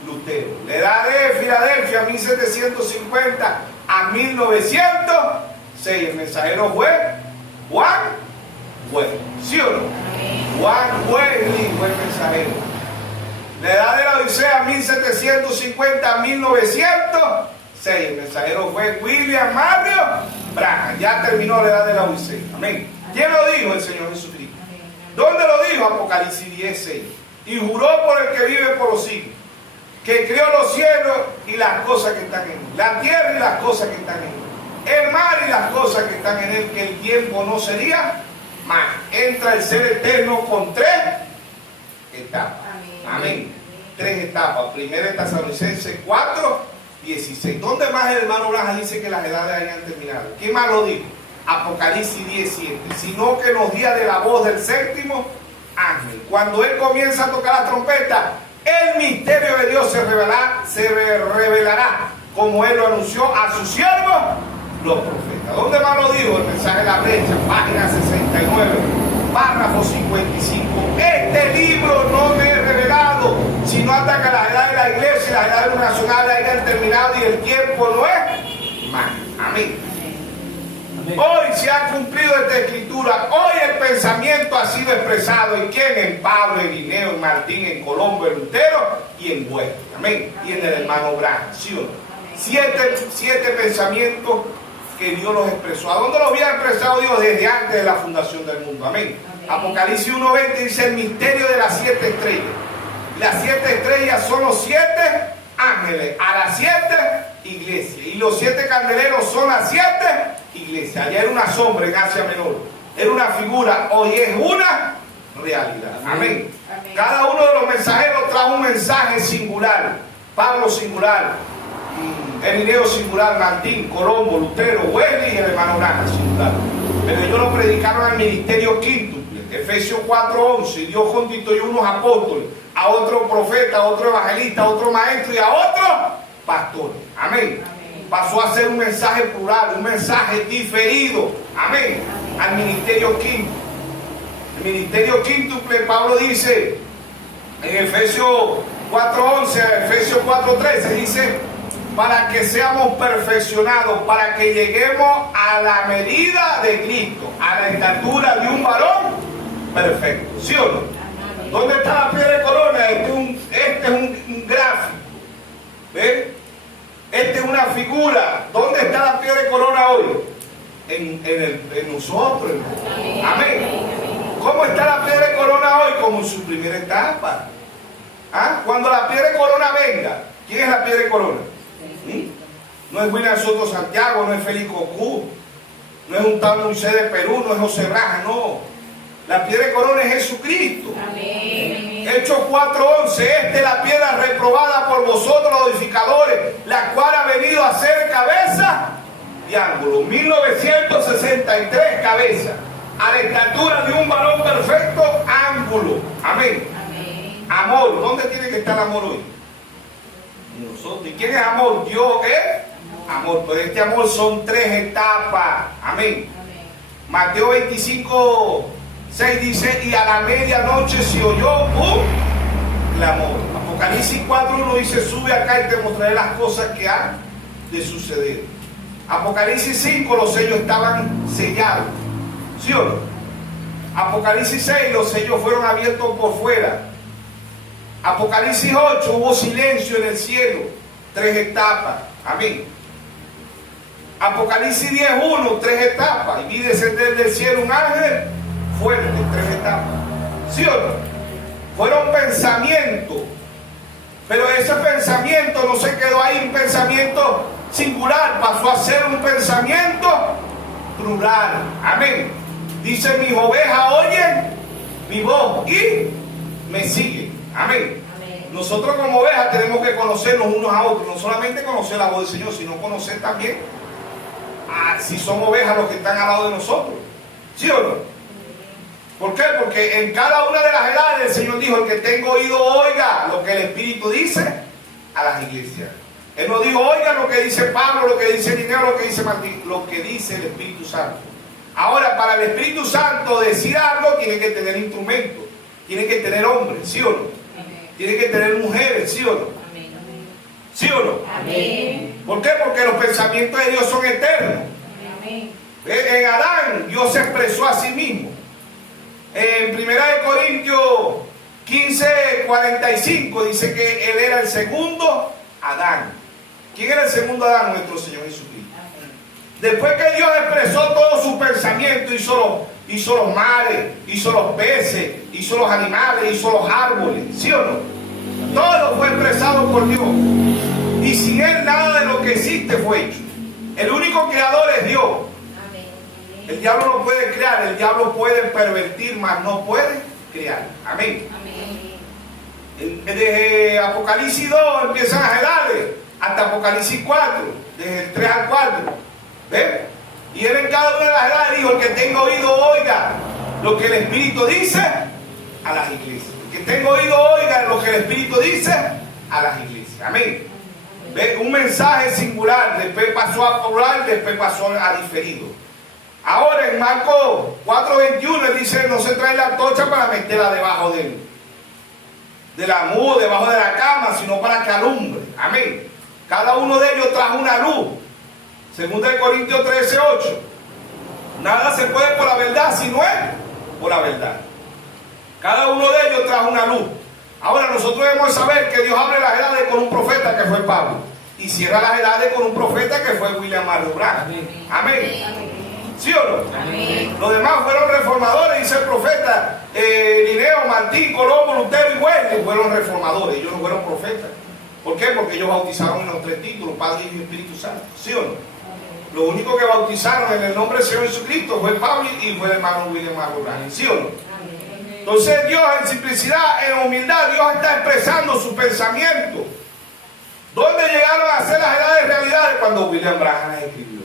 Lutero. La edad de Filadelfia, 1750 a 1906. El mensajero fue Juan Wesley. ¿Sí o no? Juan Wesley fue el mensajero. La edad de la Odisea, 1750 a 1906. El mensajero fue William Mario Branham. Ya terminó la edad de la Odisea. Amén. ¿Quién lo dijo? El Señor Jesucristo. ¿Dónde lo dijo? Apocalipsis 10:6. Y juró por el que vive por los siglos, que creó los cielos y las cosas que están en él, la tierra y las cosas que están en él, el mar y las cosas que están en él, que el tiempo no sería más. Entra el ser eterno con 3 etapas. Amén. 3 etapas. Primera de Tesalonicenses 4:16. ¿Dónde más el hermano Branham dice que las edades hayan terminado? ¿Quién más lo dijo? Apocalipsis 17. Sino que en los días de la voz del séptimo ángel, cuando él comienza a tocar la trompeta, el misterio de Dios se revelará, como él lo anunció a sus siervos, los profetas. ¿Dónde más lo dijo? El mensaje de la brecha, página 69, párrafo 55. Este libro no me he revelado, sino hasta que las edades de la iglesia y las edades nacionales hayan terminado y el tiempo no es más. Amén. Hoy se ha cumplido esta escritura. Hoy el pensamiento ha sido expresado. ¿En quién? En Pablo, en Irineo, en Martín, en Colombo, en Lutero y en Wesley. Amén. Y en el hermano Branham. ¿Sí o no? 7 pensamientos que Dios los expresó. ¿A dónde los había expresado Dios? Desde antes de la fundación del mundo. Amén. Apocalipsis 1:20 dice el misterio de las 7 estrellas. Las 7 estrellas son los 7 ángeles a las 7 iglesias. Y los 7 candeleros son las 7 iglesias. Allá era una sombra en Asia Menor. Era una figura. Hoy es una realidad. Amén. Amén. Cada uno de los mensajeros trajo un mensaje singular. Pablo singular. Irineo singular. Martín, Colombo, Lutero, Wesley y el hermano Branham singular. Pero ellos lo predicaron al ministerio quíntuple. Efesios 4:11. Dios constituyó unos apóstoles, a otro profeta, a otro evangelista, a otro maestro y a otro pastor. Amén. Pasó a ser un mensaje plural, un mensaje diferido. Amén. Al ministerio quíntuple. El ministerio quíntuple, Pablo dice en Efesios 4:11, Efesios 4:13, dice, para que seamos perfeccionados, para que lleguemos a la medida de Cristo, a la estatura de un varón perfecto. ¿Sí o no? ¿Dónde está la piedra de corona? Este es un gráfico. ¿Ven? Esta es una figura. ¿Dónde está la piedra de corona hoy? En nosotros. Amén. ¿Cómo está la piedra de corona hoy? Como en su primera etapa. ¿Ah? Cuando la piedra de corona venga, ¿quién es la piedra de corona? No es William Soto Santiago, no es Félix Cocú, no es un tal Moisés de Perú, no es José Braja, no. La piedra de corona es Jesucristo. Amén. Hechos 4:11. Esta es la piedra reprobada por vosotros los edificadores, la cual ha venido a ser cabeza y ángulo. 1963 cabezas. A la estatura de un varón perfecto, ángulo. Amén. Amén. Amor. ¿Dónde tiene que estar el amor hoy? Nosotros. ¿Y quién es amor? Dios es amor. Pero este amor son 3 etapas. Amén. Amén. Mateo 25:6 dice, y a la medianoche se oyó un clamor. Apocalipsis 4:1 dice, sube acá y te mostraré las cosas que han de suceder. Apocalipsis 5, los sellos estaban sellados. ¿Sí o no? Apocalipsis 6, los sellos fueron abiertos por fuera. Apocalipsis 8, hubo silencio en el cielo. 3 etapas. Amén. Apocalipsis 10:1, 3 etapas. Y vi descender del cielo un ángel fuerte, 3 etapas. ¿Sí o no? Fueron pensamientos. Pero ese pensamiento no se quedó ahí, un pensamiento singular pasó a ser un pensamiento plural. Amén. Dice, mis ovejas oyen mi voz y me siguen. Amén. Nosotros como ovejas tenemos que conocernos unos a otros. No solamente conocer la voz del Señor, sino conocer también si son ovejas los que están al lado de nosotros. ¿Sí o no? ¿Por qué? Porque en cada una de las edades el Señor dijo, el que tenga oído oiga lo que el Espíritu dice a las iglesias. Él no dijo, oiga lo que dice Pablo, lo que dice Lineo, lo que dice Martín, lo que dice el Espíritu Santo. Ahora, para el Espíritu Santo decir algo, tiene que tener instrumentos, tiene que tener hombres, ¿sí o no? Amén. Tiene que tener mujeres, ¿sí o no? Amén. ¿Sí o no? Amén. ¿Por qué? Porque los pensamientos de Dios son eternos. Amén. En Adán, Dios se expresó a sí mismo. En 1 Corintios 15:45 dice que Él era el segundo Adán. ¿Quién era el segundo Adán? Nuestro Señor Jesucristo. Después que Dios expresó todo su pensamiento, hizo los mares, hizo los peces, hizo los animales, hizo los árboles, ¿sí o no? Todo fue expresado por Dios. Y sin Él nada de lo que existe fue hecho. El único creador es Dios. El diablo no puede crear, el diablo puede pervertir, mas no puede crear. Amén. Desde Apocalipsis 2 empiezan las edades, hasta Apocalipsis 4, desde el 3 al 4. ¿Ven? Y Él en cada una de las edades dijo, el que tenga oído oiga lo que el Espíritu dice a las iglesias. El que tenga oído oiga lo que el Espíritu dice a las iglesias. Amén. ¿Ven? Un mensaje singular, después pasó a plural, después pasó a diferido. Ahora en Marcos 4:21 Él dice, no se trae la antorcha para meterla debajo de la mud, debajo de la cama, sino para que alumbre. Amén. Cada uno de ellos trajo una luz. Segunda de Corintios 13:8. Nada se puede por la verdad si no es por la verdad. Cada uno de ellos trajo una luz. Ahora nosotros debemos saber que Dios abre las edades con un profeta que fue Pablo, y cierra las edades con un profeta que fue William Marion Branham. Amén. ¿Sí o no? Amén. Los demás fueron reformadores, dice el profeta. Lineo, Martín, Colombo, Lutero y Wesley fueron reformadores, ellos no fueron profetas. ¿Por qué? Porque ellos bautizaron en los 3 títulos, Padre, Hijo y Espíritu Santo. ¿Sí o no? Lo único que bautizaron en el nombre del Señor Jesucristo fue Pablo y fue el hermano William Marion Branham. ¿Sí o no? Entonces Dios en simplicidad, en humildad, Dios está expresando su pensamiento. ¿Dónde llegaron a ser las edades realidades? Cuando William Branham las escribió.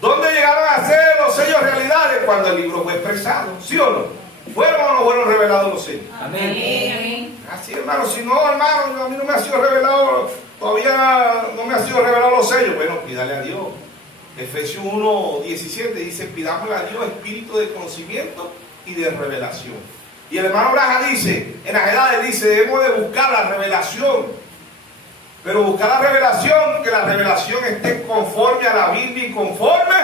¿Dónde llegaron a ser los sellos realidades? Cuando el libro fue expresado. ¿Sí o no? ¿Fueron o no fueron revelados los sellos? Amén. Así, hermano. Si no, hermano, a mí no me ha sido revelado, todavía no me ha sido revelado los sellos. Bueno, pídale a Dios. Efesios 1:17 dice, pidámosle a Dios espíritu de conocimiento y de revelación. Y el hermano Branham dice, en las edades dice, debemos de buscar la revelación. Pero buscar la revelación, que la revelación esté conforme a la Biblia y conforme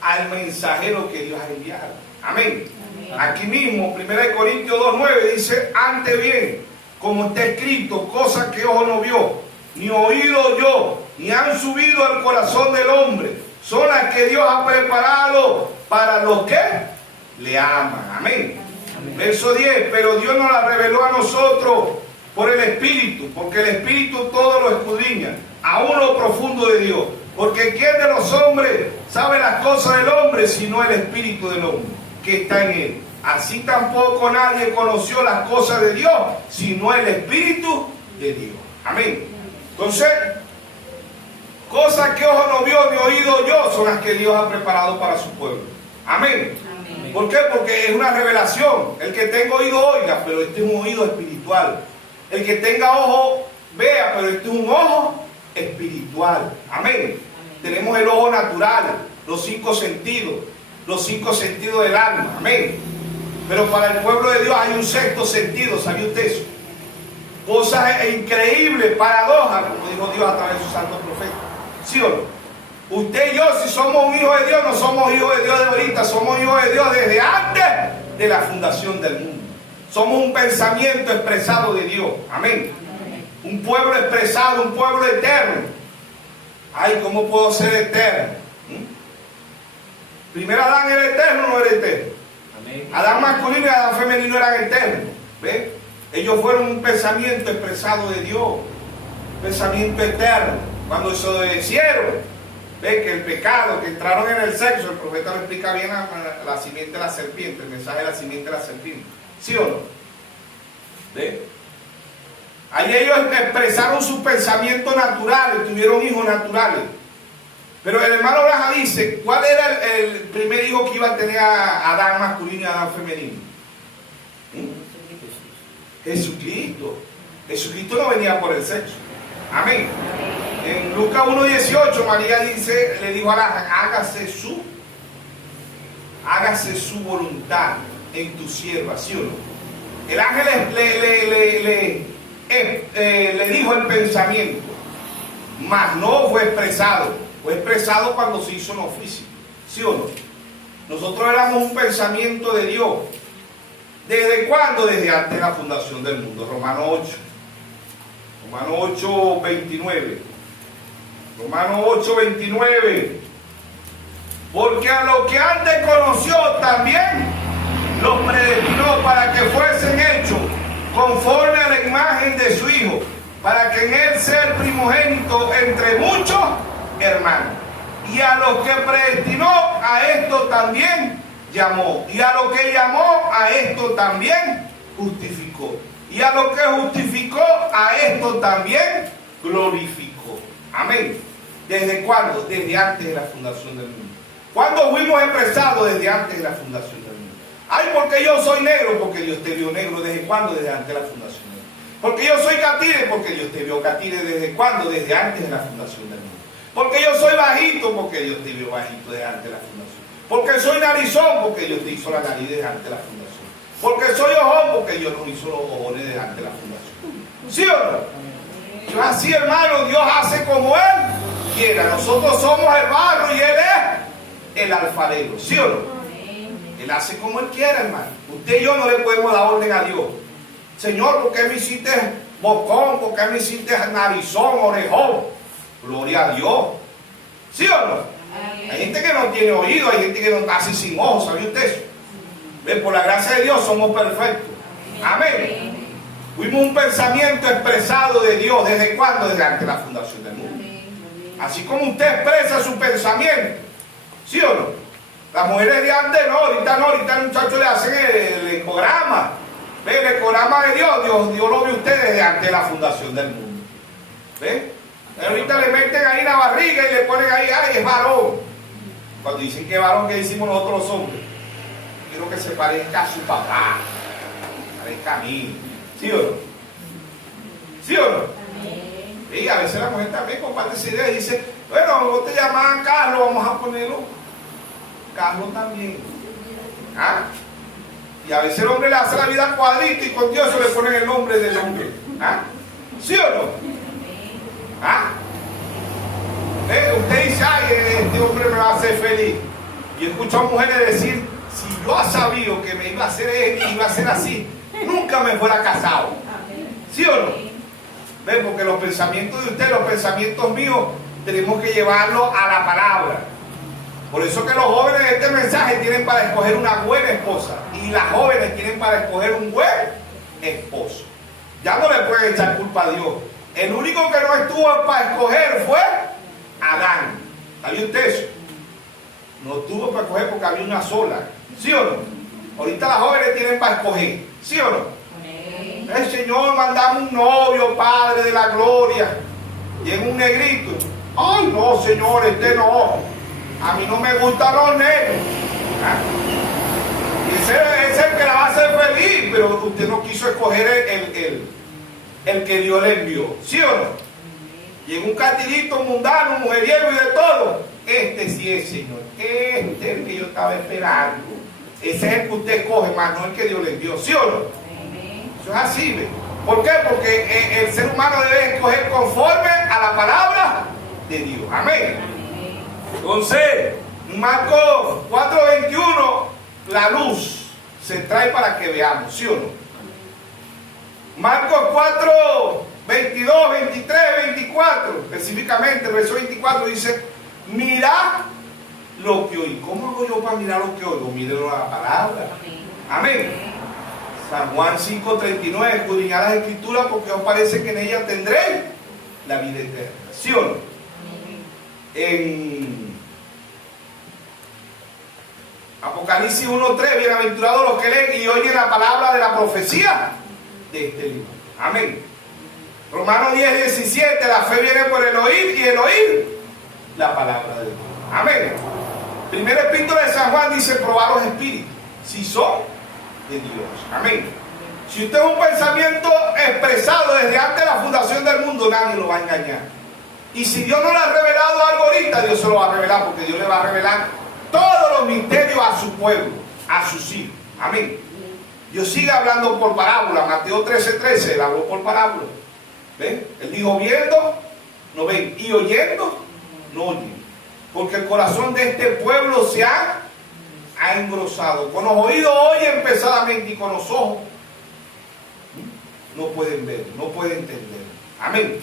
al mensajero que Dios ha enviado. Amén. Amén. Aquí mismo, 1 Corintios 2:9 dice, antes bien, como está escrito, cosas que ojo no vio, ni oído yo, ni han subido al corazón del hombre, son las que Dios ha preparado para los que le aman. Amén. Amén. Verso 10, pero Dios nos la reveló a nosotros por el Espíritu, porque el Espíritu todo lo escudriña, aún lo profundo de Dios. Porque ¿quién de los hombres sabe las cosas del hombre, sino el Espíritu del hombre que está en él? Así tampoco nadie conoció las cosas de Dios, sino el Espíritu de Dios. Amén. Entonces, cosas que ojo no vio ni oído yo son las que Dios ha preparado para su pueblo. Amén. Amén. ¿Por qué? Porque es una revelación. El que tenga oído oiga, pero este es un oído espiritual. El que tenga ojo vea, pero este es un ojo espiritual. Amén. Tenemos el ojo natural, los 5 sentidos del alma. Amén. Pero para el pueblo de Dios hay un 6º sentido, ¿sabía usted eso? Cosas increíbles, paradojas, como dijo Dios a través de su santo profeta. ¿Sí o no? Usted y yo, si somos un hijo de Dios, no somos hijos de Dios de ahorita, somos hijos de Dios desde antes de la fundación del mundo. Somos un pensamiento expresado de Dios. Amén. Un pueblo expresado, un pueblo eterno. Ay, ¿cómo puedo ser eterno? Primero Adán era eterno o no era eterno. Amén. Adán masculino y Adán femenino eran eternos. ¿Ven? Ellos fueron un pensamiento expresado de Dios. Pensamiento eterno. Cuando desobedecieron, ve que el pecado, que entraron en el sexo, el profeta lo explica bien la simiente de la serpiente, el mensaje de la simiente de la serpiente. ¿Sí o no? ¿Ve? Ahí ellos expresaron sus pensamientos naturales, tuvieron hijos naturales. Pero el hermano Braja dice, ¿cuál era el primer hijo que iba a tener a Adán masculino y a Adán femenino? Jesucristo. Jesucristo no venía por el sexo. Amén. En Lucas 1:18 María dice, le dijo a Adán, hágase su voluntad en tu sierva, ¿sí o no? El ángel le dijo el pensamiento, mas no fue expresado. Fue expresado cuando se hizo en oficio, ¿sí o no? Nosotros éramos un pensamiento de Dios. ¿Desde cuándo? Desde antes de la fundación del mundo. Romanos 8. Romanos 8:29. Romanos 8:29. Porque a los que antes conoció también los predestinó para que fuesen hechos conforme a la imagen de su Hijo, para que en él sea el primogénito entre muchos hermanos. Y a los que predestinó, a esto también llamó. Y a los que llamó, a esto también justificó. Y a los que justificó, a esto también glorificó. Amén. ¿Desde cuándo? Desde antes de la fundación del mundo. ¿Cuándo fuimos expresados? Desde antes de la fundación del mundo. Ay, porque yo soy negro, porque Dios te vio negro. ¿Desde cuándo? Desde antes de la fundación del mundo. Porque yo soy catire, porque Dios te vio catire. ¿Desde cuándo? Desde antes de la fundación del mundo. Porque yo soy bajito, porque Dios te vio bajito desde antes de la fundación. Porque soy narizón, porque Dios te hizo la nariz desde antes de la fundación. Porque soy ojón, porque Dios nos hizo los ojones desde antes de la fundación. ¿Sí o no? Yo así, hermano, Dios hace como Él quiera. Nosotros somos el barro y Él es el alfarero. ¿Sí o no? Él hace como Él quiera, hermano. Usted y yo no le podemos dar orden a Dios. Señor, ¿por qué me hiciste bocón? ¿Por qué me hiciste narizón, orejón? Gloria a Dios. ¿Sí o no? Hay gente que no tiene oído, hay gente que no nace sin ojos, ¿sabía usted eso? ¿Ven? Por la gracia de Dios somos perfectos. Amén. Fuimos un pensamiento expresado de Dios. ¿Desde cuándo? Desde antes de la fundación del mundo. Así como usted expresa su pensamiento. ¿Sí o no? Las mujeres de antes no, ahorita el muchacho le hacen el ecograma. ¿Ve? El ecograma de Dios lo ve usted desde antes de la fundación del mundo. ¿Ve? Ahorita le meten ahí la barriga y le ponen ahí, ay, es varón. Cuando dicen que es varón, ¿qué decimos nosotros los hombres? Quiero que se parezca a su papá, parezca a mí. ¿Sí o no? ¿Sí o no? Y a veces la mujer también comparte esa idea y dice, bueno, vos te llamaban Carlos, vamos a ponerlo Carlos también. ¿Ah? Y a veces el hombre le hace la vida cuadrito y con Dios se le ponen el nombre del hombre. ¿Ah? ¿Sí o no? ¿Ah? Usted dice, ay, este hombre me va a hacer feliz. Y escucho a mujeres decir, si yo ha sabido que me iba a hacer esto y iba a ser así, nunca me fuera casado. ¿Sí o no? ¿Ven? Porque los pensamientos de usted, los pensamientos míos, tenemos que llevarlos a la palabra. Por eso que los jóvenes de este mensaje tienen para escoger una buena esposa. Y las jóvenes tienen para escoger un buen esposo. Ya no le pueden echar culpa a Dios. El único que no estuvo para escoger fue Adán. ¿Sabía usted eso? No tuvo para escoger porque había una sola. ¿Sí o no? Ahorita las jóvenes tienen para escoger. ¿Sí o no? El Señor mandaba un novio, Padre de la gloria. Y en un negrito. Ay, no, Señor, este no. A mí no me gustan los negros. ¿Ah? Ese es el que la va a hacer feliz. Pero usted no quiso escoger el que Dios le envió. ¿Sí o no? Y en un catillito mundano, mujeriego y de todo. Este sí es, Señor. Este es el que yo estaba esperando. Ese es el que usted escoge, más no el que Dios le envió. ¿Sí o no? Eso es así, ¿ve? ¿Por qué? Porque el ser humano debe escoger conforme a la palabra de Dios. Amén. Entonces, Marcos 4:21, la luz se trae para que veamos. ¿Sí o no? Marcos 4, 22, 23, 24, específicamente el verso 24 dice, mirad lo que oí. ¿Cómo hago yo para mirar lo que oigo? Mírenlo a la palabra. Amén. San Juan 5:39, escudriñad las escrituras porque os parece que en ellas tendréis la vida eterna. ¿Sí o no? en Apocalipsis 1:3, bienaventurados los que leen y oyen la palabra de la profecía de este libro. Amén. Romanos 10:17, la fe viene por el oír y el oír la palabra de Dios. Amén. Primera epístola de San Juan dice, probar los espíritus, si son de Dios. Amén. Si usted es un pensamiento expresado desde antes de la fundación del mundo, nadie lo va a engañar. Y si Dios no le ha revelado algo ahorita, Dios se lo va a revelar, porque Dios le va a revelar todos los misterios a su pueblo, a sus hijos. Amén. Dios sigue hablando por parábola. Mateo 13:13, él habló por parábola. ¿Ven? Él dijo, viendo, no ven, y oyendo, no oyen. Porque el corazón de este pueblo se ha engrosado. Con los oídos oyen pesadamente y con los ojos no pueden ver, no pueden entender. Amén.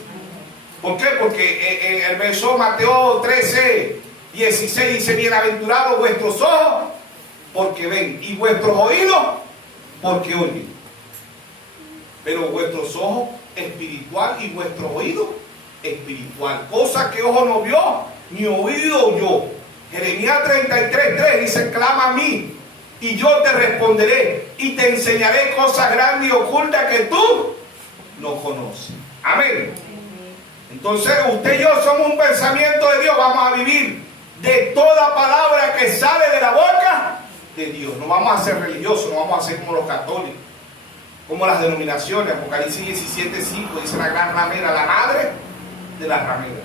¿Por qué? Porque el verso Mateo 13:16 dice, bienaventurados vuestros ojos porque ven y vuestros oídos porque oyen. Pero vuestros ojos espiritual y vuestros oídos espiritual. Cosa que ojo no vio ni oído oyó. Jeremías 33:3 dice, clama a mí y yo te responderé y te enseñaré cosas grandes y ocultas que tú no conoces. Amén. Entonces usted y yo somos un pensamiento de Dios. Vamos a vivir de toda palabra que sale de la boca de Dios. No vamos a ser religiosos, no vamos a ser como los católicos, como las denominaciones. Apocalipsis 17:5 dice la gran ramera, la madre de la ramera.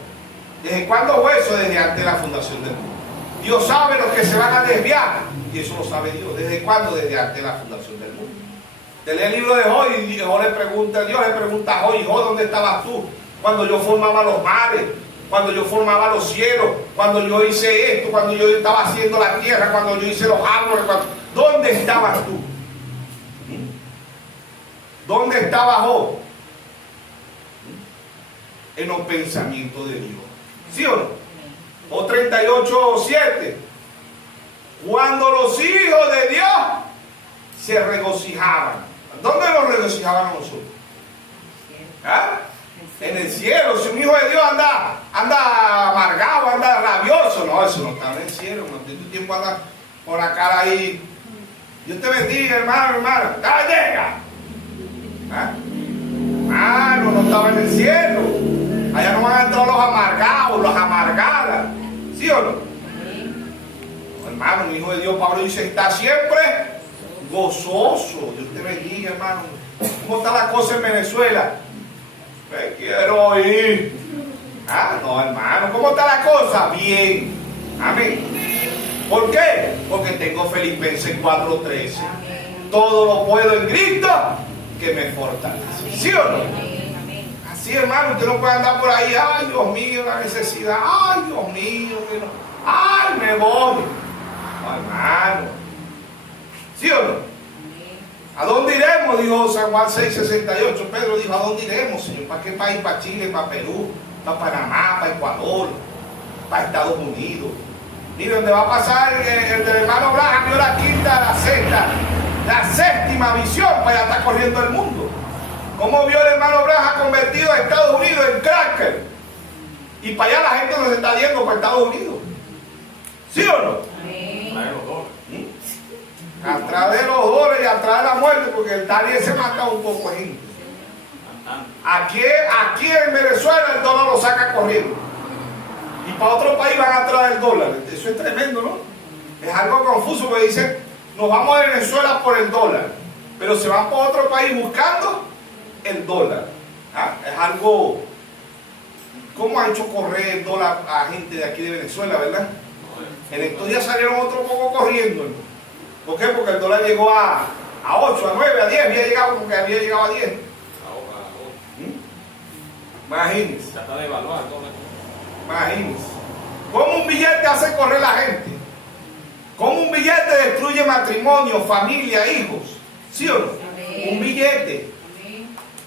¿Desde cuándo fue eso? Desde antes de la fundación del mundo. Dios sabe los que se van a desviar, y eso lo sabe Dios. ¿Desde cuándo? Desde antes de la fundación del mundo. Te lee el libro de Job y Dios le pregunta a Job, Job, ¿dónde estabas tú? Cuando yo formaba los mares, cuando yo formaba los cielos, cuando yo hice esto, cuando yo estaba haciendo la tierra, cuando yo hice los árboles, ¿dónde estabas tú? ¿Dónde estaba Job? En los pensamientos de Dios. ¿Sí o no? O 38:7. Cuando los hijos de Dios se regocijaban. ¿Dónde nos regocijaban nosotros? ¿Ah? En el cielo. Si un hijo de Dios anda amargado, anda rabioso, no, eso no está en el cielo. No tiene tiempo anda con la cara ahí. Dios te bendiga, hermano, hermana. ¡Gallega! ¿Ah? Hermano, no estaba en el cielo. Allá no van a entrar los amargados, los amargadas. ¿Sí o no? No, hermano, un hijo de Dios, Pablo dice, está siempre gozoso. Dios te bendiga, hermano. ¿Cómo está la cosa en Venezuela? Me quiero ir. Ah, no, hermano. ¿Cómo está la cosa? Bien. Amén. ¿Por qué? Porque tengo Filipenses 4:13. Todo lo puedo en Cristo que me fortalece. ¿Sí o no? Así, hermano, usted no puede andar por ahí. Ay, Dios mío, la necesidad. Ay, Dios mío, que no. Ay, me voy. No, hermano. ¿Sí o no? ¿A dónde iremos? Dijo San Juan 6:68. Pedro dijo, ¿a dónde iremos, Señor? ¿Para qué país? ¿Para Chile? ¿Para Perú? ¿Para Panamá? ¿Para Ecuador? ¿Para Estados Unidos? Mire, donde va a pasar el del hermano Braham, vio la quinta, la séptima visión, para allá está corriendo el mundo. ¿Cómo vio el hermano Braham convertido a Estados Unidos en cracker? Y para allá la gente no se está yendo para Estados Unidos. ¿Sí o no? Atrás de los dólares y atrás de la muerte, porque el Daniel se mata un poco de gente. Aquí en Venezuela el dólar lo saca corriendo. Y para otro país van atrás del dólar. Eso es tremendo, ¿no? Es algo confuso, porque dicen, nos vamos a Venezuela por el dólar, pero se van para otro país buscando el dólar. ¿Ah? Es algo... ¿Cómo ha hecho correr el dólar a gente de aquí de Venezuela, verdad? En estos días salieron otro poco corriendo. ¿Por qué? Porque el dólar llegó a 8, a 9, a 10, había llegado como que había llegado a 10. Imagínense. Trata de evaluar todo. Imagínense. ¿Cómo un billete hace correr la gente? ¿Cómo un billete destruye matrimonio, familia, hijos? ¿Sí o no? Amén. Un billete.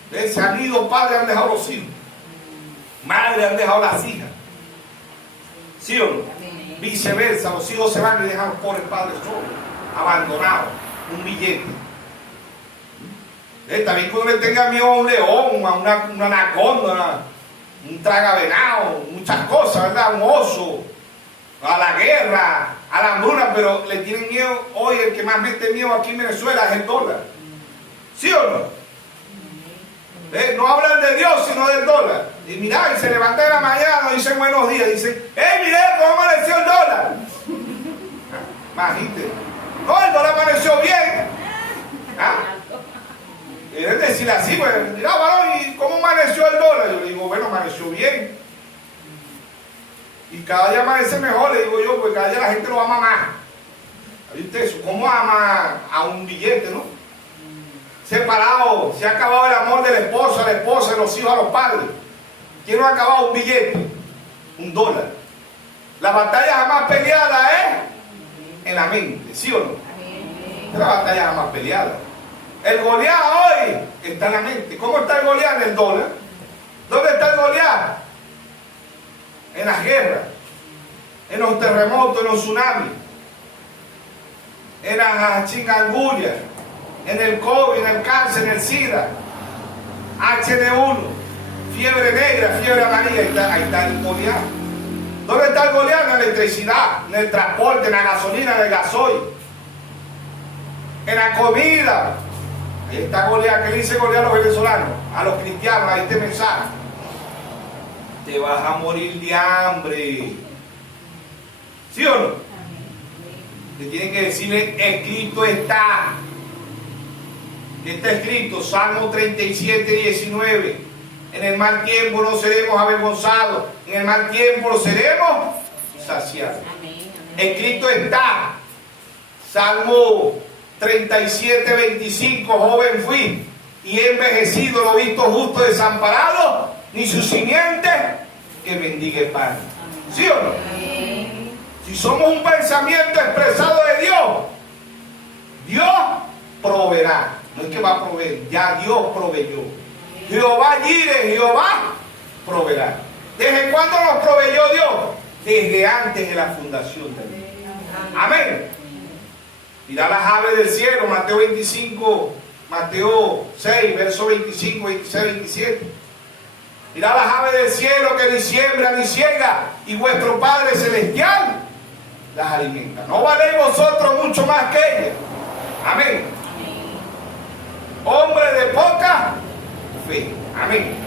¿Ven? Se han ido padres, han dejado los hijos. Madres han dejado las hijas. ¿Sí o no? Amén. Viceversa, los hijos se van y dejan a los pobres padres solos, abandonados. Un billete. También que uno le tenga miedo a un león, a una anaconda, un tragavenado, un muchas cosas, ¿verdad? Un oso, a la guerra, a la hambruna, pero le tienen miedo. Hoy el que más mete miedo aquí en Venezuela es el dólar. ¿Sí o no? No hablan de Dios sino del dólar. Y mirá, y se levantan en la mañana, dicen buenos días, dicen, miré cómo amaneció el dólar. Imagínate. No, el dólar amaneció bien. Deben decir así, pues, mira, varón, ¿y cómo amaneció el dólar? Yo le digo, bueno, amaneció bien. Y cada día amanece mejor, le digo yo, pues cada día la gente lo ama más. ¿Viste eso? ¿Cómo ama a un billete, no? Separado, se ha acabado el amor del esposo, a la esposa, de los hijos, a los padres. ¿Quién no ha acabado un billete? Un dólar. La batalla jamás peleada es en la mente, ¿sí o no? Es la batalla jamás peleada. El Goliat hoy está en la mente. ¿Cómo está el Goliat? En el dólar. ¿Dónde está el Goliat? En las guerras, en los terremotos, en los tsunamis, en las chingangulias, en el COVID, en el cáncer, en el SIDA, HN1, fiebre negra, fiebre amarilla. Ahí está el Goliat. ¿Dónde está el Goliat? En la electricidad, en el transporte, en la gasolina, en el gasoil, en la comida. Ahí está Goliat. ¿Qué le dice Goliat a los venezolanos? A los cristianos, a este mensaje. Te vas a morir de hambre. ¿Sí o no? Te tienen que decirle, escrito está. ¿Qué está escrito? Salmo 37, 19. En el mal tiempo no seremos avergonzados. En el mal tiempo lo seremos saciados. Escrito está. Salmo 37, 25. Joven fui y he envejecido, lo visto justo desamparado, ni su simiente que mendigue pan. ¿Sí o no? Si somos un pensamiento expresado de Dios, Dios proveerá. No es que va a proveer, ya Dios proveyó. Jehová Jireh, Jehová proveerá. ¿Desde cuándo nos proveyó Dios? Desde antes de la fundación del mundo. Amén. Mira las aves del cielo, Mateo 25, Mateo 6, verso 25, 26, 27. Mirad las aves del cielo que ni siembran ni ciegan, y vuestro Padre Celestial las alimenta. ¿No valéis vosotros mucho más que ellas? Amén. Hombre de poca fe. Amén.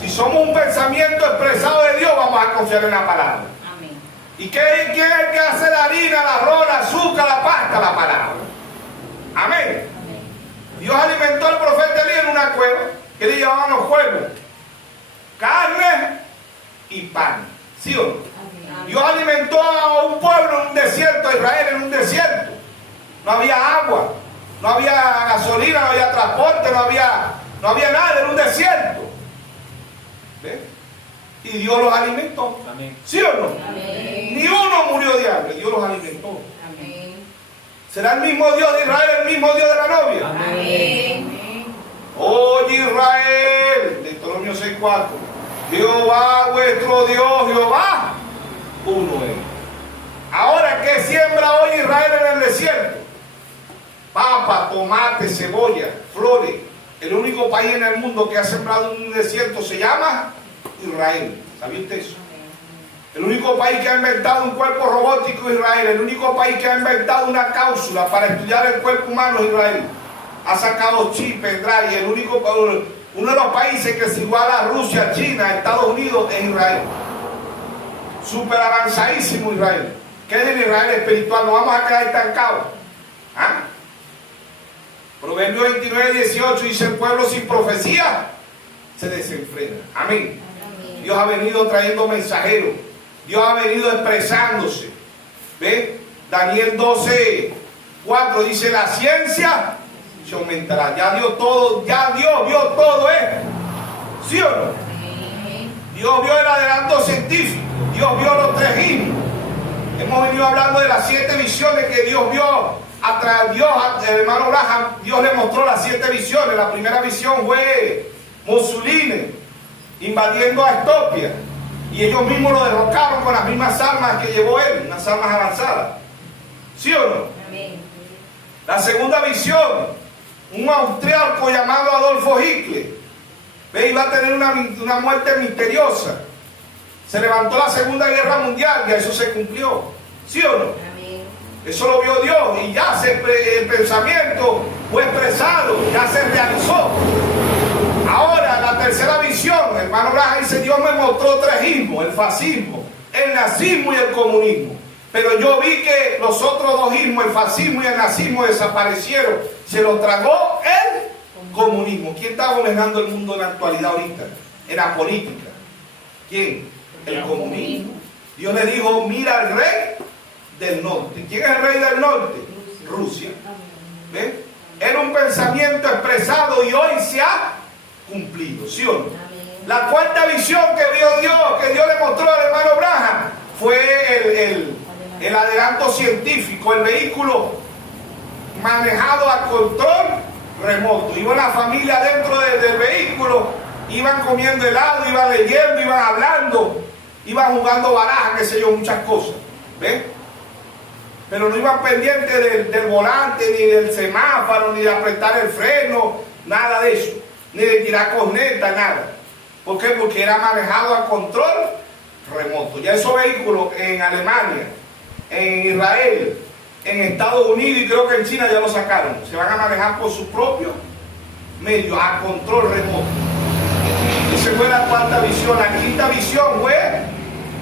Si somos un pensamiento expresado de Dios, vamos a confiar en la palabra. Amén. ¿Y quién es el que hace la harina, el arroz, el azúcar, la pasta? La palabra. Amén. Dios alimentó al profeta Elías en una cueva que le llevaban los cuervos. Carne y pan. ¿Sí o no? Dios alimentó a un pueblo en un desierto, a Israel en un desierto. No había agua, no había gasolina, no había transporte, no había nada, era un desierto. ¿Ves? Y Dios los alimentó. Amén. ¿Sí o no? Amén. Ni uno murió de hambre, Dios los alimentó. Amén. ¿Será el mismo Dios de Israel, el mismo Dios de la novia? Amén. Oye Israel, Deuteronomio 6:4. Jehová vuestro Dios, Jehová uno es. Ahora, ¿qué siembra hoy Israel en el desierto? Papa, tomate, cebolla, flores. El único país en el mundo que ha sembrado un desierto se llama Israel. ¿Sabía usted eso? El único país que ha inventado un cuerpo robótico es Israel. El único país que ha inventado una cápsula para estudiar el cuerpo humano es Israel. Ha sacado chip, pendrive. Uno de los países que se iguala a Rusia, China, Estados Unidos es Israel. Súper avanzadísimo Israel. ¿Qué es el Israel espiritual? No vamos a quedar estancados. ¿Ah? Proverbios 29, 18 dice: el pueblo sin profecía se desenfrena. Amén. Amén. Dios ha venido trayendo mensajeros. Dios ha venido expresándose. ¿Ven? Daniel 12, 4 dice: la ciencia se aumentará. Ya Dios vio todo esto. ¿Sí o no? Dios vio el adelanto científico. Dios vio los 3 himnos. Hemos venido hablando de las 7 visiones que Dios vio. El hermano Abraham, Dios le mostró las 7 visiones. La primera visión fue Mussolini invadiendo a Etiopía. Y ellos mismos lo derrocaron con las mismas armas que llevó él, unas armas avanzadas. ¿Sí o no? Amén. La segunda visión, un austriaco llamado Adolfo Hitler. Iba a tener una muerte misteriosa. Se levantó la Segunda Guerra Mundial, ya eso se cumplió. ¿Sí o no? Amén. Eso lo vio Dios y ya el pensamiento fue expresado, ya se realizó. Ahora, la tercera visión, hermano Branham dice, Dios me mostró tres ismos, el fascismo, el nazismo y el comunismo. Pero yo vi que los otros dos ismos, el fascismo y el nazismo, desaparecieron. Se los tragó el comunismo. ¿Quién está gobernando el mundo en la actualidad ahorita? En la política. ¿Quién? El comunismo. Dios le dijo, mira al rey del norte. ¿Quién es el rey del norte? Rusia. ¿Ven? Era un pensamiento expresado y hoy se ha cumplido, ¿sí o no? La cuarta visión que vio Dios, que Dios le mostró al hermano Branham, fue el adelanto científico, el vehículo manejado a control remoto. Iba la familia dentro del vehículo, iban comiendo helado, iban leyendo, iban hablando, iban jugando baraja, qué sé yo, muchas cosas. ¿Ven? Pero no iban pendientes del volante, ni del semáforo, ni de apretar el freno, nada de eso, ni de tirar corneta, nada. ¿Por qué? Porque era manejado a control remoto. Ya esos vehículos en Alemania, en Israel, en Estados Unidos y creo que en China ya lo sacaron. Se van a manejar por sus propios medios, a control remoto. Esa fue la cuarta visión. La quinta visión fue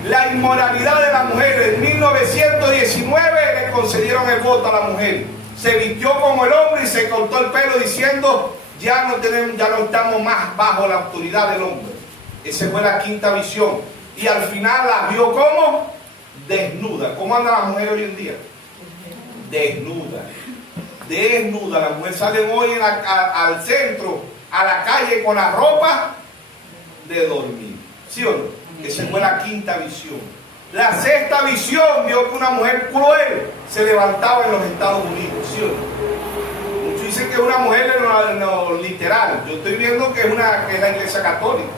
la inmoralidad de la mujer. En 1919 le concedieron el voto a la mujer. Se vistió como el hombre y se cortó el pelo diciendo, ya no estamos más bajo la autoridad del hombre. Esa fue la quinta visión. Y al final la vio como desnuda. ¿Cómo anda la mujer hoy en día? Desnuda. Desnuda. Las mujeres salen hoy al centro, a la calle con la ropa de dormir. ¿Sí o no? Esa fue la quinta visión. La sexta visión vio que una mujer cruel se levantaba en los Estados Unidos. ¿Sí o no? Muchos dicen que es una mujer en lo literal. Yo estoy viendo que es la Iglesia Católica.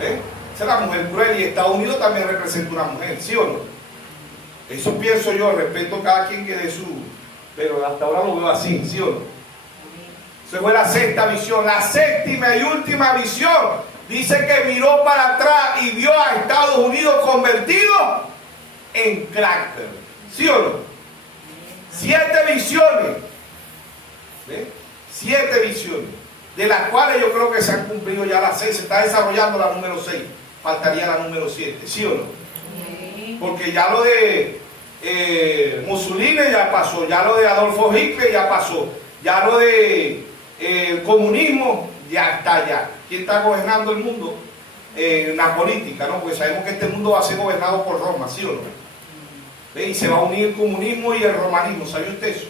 ¿Eh? Esa es la mujer cruel y Estados Unidos también representa una mujer. ¿Sí o no? Eso pienso yo, respeto a cada quien que dé su... Pero hasta ahora lo veo así. ¿Sí o no? Esa fue la sexta visión. La séptima y última visión dice que miró para atrás y vio a Estados Unidos convertido en cráter. ¿Sí o no? 7 visiones. ¿Ve? 7 visiones. De las cuales yo creo que se han cumplido ya las 6. Se está desarrollando la número 6. Faltaría la número 7. ¿Sí o no? Porque ya lo de Mussolini ya pasó. Ya lo de Adolfo Hitler ya pasó. Ya lo de comunismo ya está ya. ¿Quién está gobernando el mundo? La política, ¿no? Porque sabemos que este mundo va a ser gobernado por Roma, ¿sí o no? ¿Ve? Y se va a unir el comunismo y el romanismo, ¿sabe usted eso?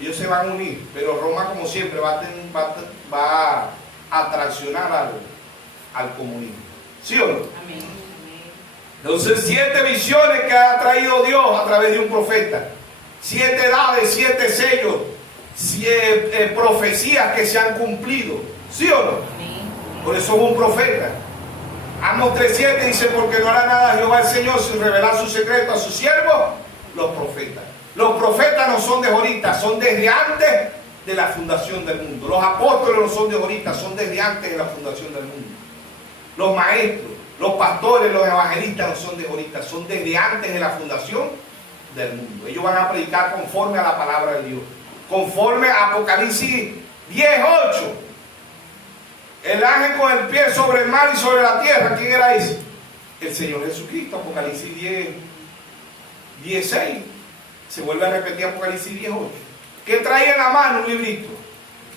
Ellos se van a unir, pero Roma, como siempre, va a traicionar al comunismo, ¿sí o no? Amén. Entonces, 7 visiones que ha traído Dios a través de un profeta, 7 edades, 7 sellos, 7 profecías que se han cumplido, ¿sí o no? Amén. Por eso es un profeta. Amos 3:7 dice, porque no hará nada Jehová el Señor sin revelar su secreto a sus siervos, los profetas. Los profetas no son de ahorita, son desde antes de la fundación del mundo. Los apóstoles no son de ahorita, son desde antes de la fundación del mundo. Los maestros, los pastores, los evangelistas no son de ahorita, son desde antes de la fundación del mundo. Ellos van a predicar conforme a la palabra de Dios. Conforme a Apocalipsis 10:8. El ángel con el pie sobre el mar y sobre la tierra. ¿Quién era ese? El Señor Jesucristo. Apocalipsis 10:6. Se vuelve a repetir Apocalipsis 10:8. ¿Qué traía en la mano? Un librito.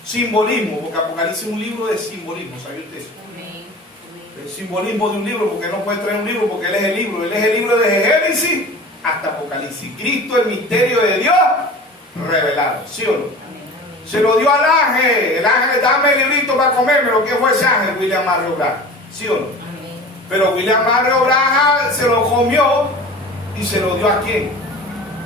Simbolismo, porque Apocalipsis es un libro de simbolismo. ¿Sabe usted eso? Amén. El simbolismo de un libro, porque no puede traer un libro, porque Él es el libro. Él es el libro desde Génesis hasta Apocalipsis. Cristo, el misterio de Dios revelado. ¿Sí o no? Se lo dio al ángel. El ángel, dame el librito para comérmelo. ¿Qué fue ese ángel? William Mario Branham. ¿Sí o no? Amén. Pero William Mario Branham se lo comió y se lo dio ¿a quién?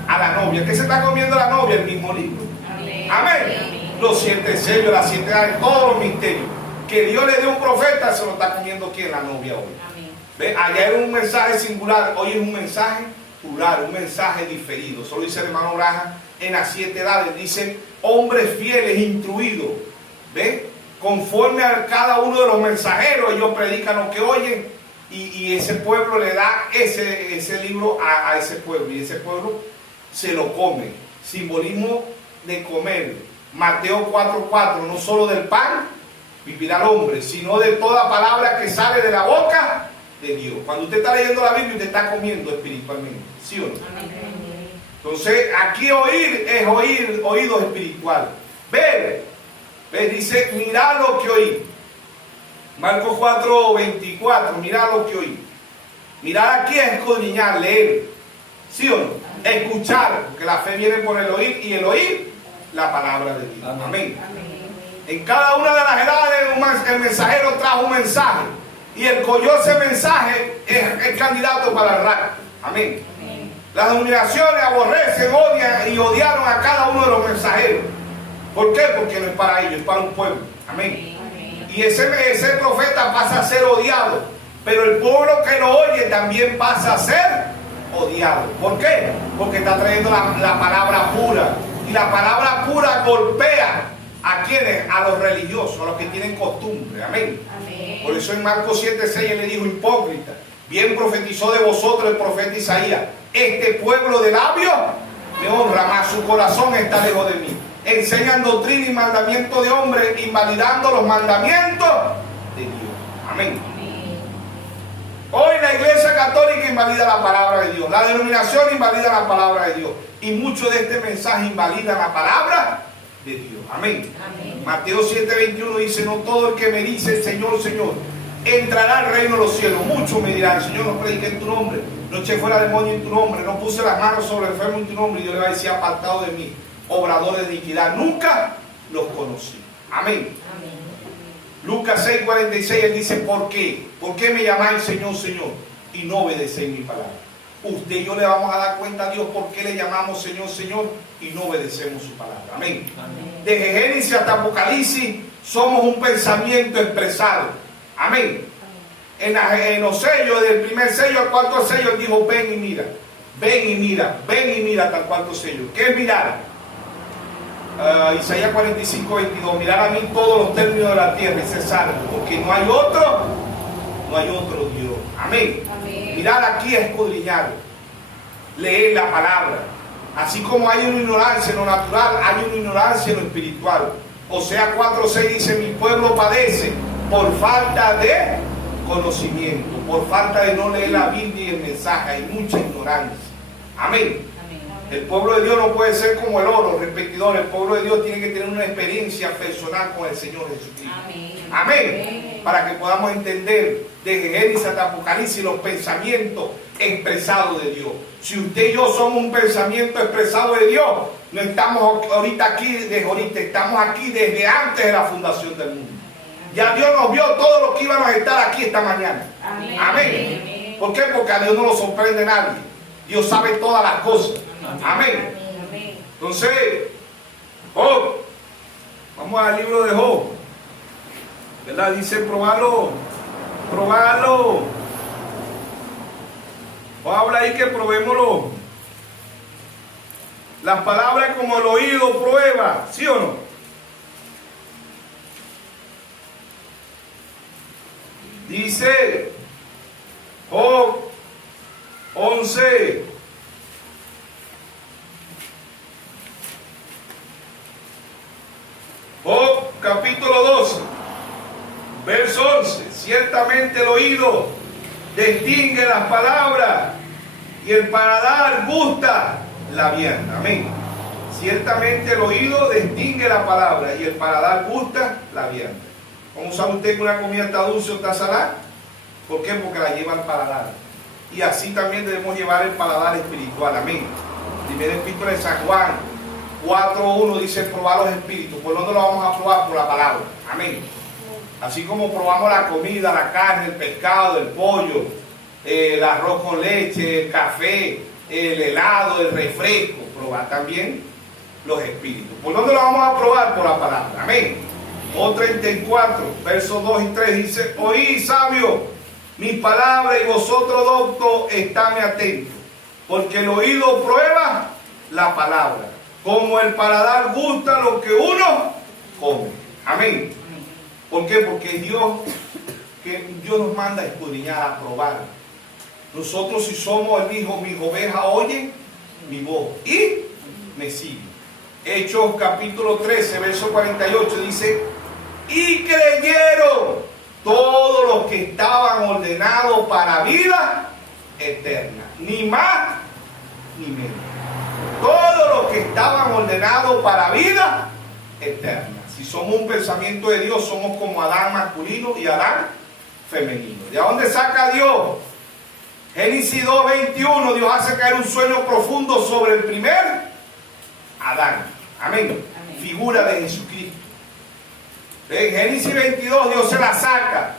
A la novia. ¿Qué se está comiendo la novia? El mismo libro. Amén. Amén. Amén. Los 7 sellos, las 7 edades, todos los misterios. Que Dios le dio a un profeta, se lo está comiendo ¿quién? La novia hoy. Amén. ¿Ve? Allá era un mensaje singular, hoy es un mensaje plural, un mensaje diferido. Solo dice el hermano Branham en las 7 edades, dice hombres fieles, instruidos. ¿Ve? Conforme a cada uno de los mensajeros, ellos predican lo que oyen y ese pueblo le da ese libro a ese pueblo, y ese pueblo se lo come. Simbolismo de comer. Mateo 4:4, no solo del pan vivirá el hombre, sino de toda palabra que sale de la boca de Dios. Cuando usted está leyendo la Biblia, usted está comiendo espiritualmente, ¿sí o no? Entonces, aquí oír es oír, oído espiritual. Ver, dice, mirad lo que oí. Marcos 4:24, mirad lo que oí. Mirar aquí es escudriñar, leer, ¿sí o no? Escuchar, porque la fe viene por el oír, y el oír la palabra de Dios. Amén. En cada una de las edades el mensajero trajo un mensaje, y el que oyó ese mensaje es el candidato para el rapto. Amén. Las denominaciones aborrecen, odian y odiaron a cada uno de los mensajeros. ¿Por qué? Porque no es para ellos, es para un pueblo. Amén. Y ese profeta pasa a ser odiado, pero el pueblo que lo oye también pasa a ser odiado. ¿Por qué? Porque está trayendo la palabra pura, y la palabra pura golpea a quienes, a los religiosos, a los que tienen costumbre. Amén. Por eso en Marcos 7:6 él le dijo: hipócrita, bien profetizó de vosotros el profeta Isaías, este pueblo de labios me honra, mas su corazón está lejos de mí. Enseñan doctrina y mandamiento de hombres, invalidando los mandamientos de Dios. Amén. Hoy la Iglesia Católica invalida la palabra de Dios, la denominación invalida la palabra de Dios, y mucho de este mensaje invalida la palabra de Dios. Amén. Mateo 7:21 dice: no todo el que me dice Señor, Señor, entrará al reino de los cielos. Muchos me dirán: Señor, no prediqué en tu nombre, no eché fuera demonio en tu nombre, no puse las manos sobre el enfermo en tu nombre. Y yo le voy a decir: apartado de mí, obrador de iniquidad, nunca los conocí. Amén. Lucas 6:46 él dice: ¿por qué? ¿Por qué me llamáis Señor, Señor, y no obedecéis mi palabra? Usted y yo le vamos a dar cuenta a Dios por qué le llamamos Señor, Señor, y no obedecemos su palabra. Amén. Desde Génesis hasta Apocalipsis somos un pensamiento expresado. Amén. En los sellos, del primer sello al cuarto sello, él dijo: ven y mira, ven y mira, ven y mira hasta el cuarto sello. ¿Qué es mirar? Isaías 45:22, mirar a mí todos los términos de la tierra y cesar, porque no hay otro Dios. Amén. Mirar aquí es escudriñar, leer la palabra. Así como hay una ignorancia en lo natural, hay una ignorancia en lo espiritual. Osea 4:6 dice: mi pueblo padece por falta de conocimiento, por falta de no leer la Biblia y el mensaje. Hay mucha ignorancia. Amén. El pueblo de Dios no puede ser como el oro repetidor. El pueblo de Dios tiene que tener una experiencia personal con el Señor Jesucristo. Amén. Para que podamos entender desde Génesis hasta Apocalipsis los pensamientos expresados de Dios. Si usted y yo somos un pensamiento expresado de Dios, no estamos ahorita aquí desde ahorita, estamos aquí desde antes de la fundación del mundo. Ya Dios nos vio todo lo que íbamos a estar aquí esta mañana. Amén. ¿Por qué? Porque a Dios no lo sorprende nadie. Dios sabe todas las cosas. Amén. Entonces, Job, vamos al libro de Job, ¿verdad? Dice: probalo. O habla ahí que probémoslo. Las palabras como el oído prueba, ¿sí o no? Dice Job 11. Job capítulo 12, verso 11. Ciertamente el oído distingue las palabras y el paladar gusta la vianda. Amén. Ciertamente el oído distingue la palabra y el paladar gusta la vianda. ¿Cómo sabe usted que una comida está dulce o está salada? ¿Por qué? Porque la lleva al paladar. Y así también debemos llevar el paladar espiritual. Amén. Primera epístola de San Juan 4:1 dice: probar los espíritus. ¿Por dónde lo vamos a probar? Por la palabra. Amén. Así como probamos la comida, la carne, el pescado, el pollo, el arroz con leche, el café, el helado, el refresco, probar también los espíritus. ¿Por dónde lo vamos a probar? Por la palabra. Amén. O 34, versos 2 y 3 dice: oí, sabio, mis palabras, y vosotros, doctos, estadme atentos, porque el oído prueba la palabra, como el paladar gusta lo que uno come. Amén. ¿Por qué? Porque Dios que Dios nos manda a escudriñar, a probar. Nosotros, si somos, Él dijo, mis ovejas oyen mi voz y me siguen. Hechos capítulo 13, verso 48 dice, y creyeron todos los que estaban ordenados para vida eterna, ni más ni menos. Todos los que estaban ordenados para vida eterna. Si somos un pensamiento de Dios, somos como Adán masculino y Adán femenino. ¿De dónde saca Dios? Génesis 2:21, Dios hace caer un sueño profundo sobre el primer Adán. Amén. Amén. Figura de Jesucristo. En Génesis 22 Dios se la saca.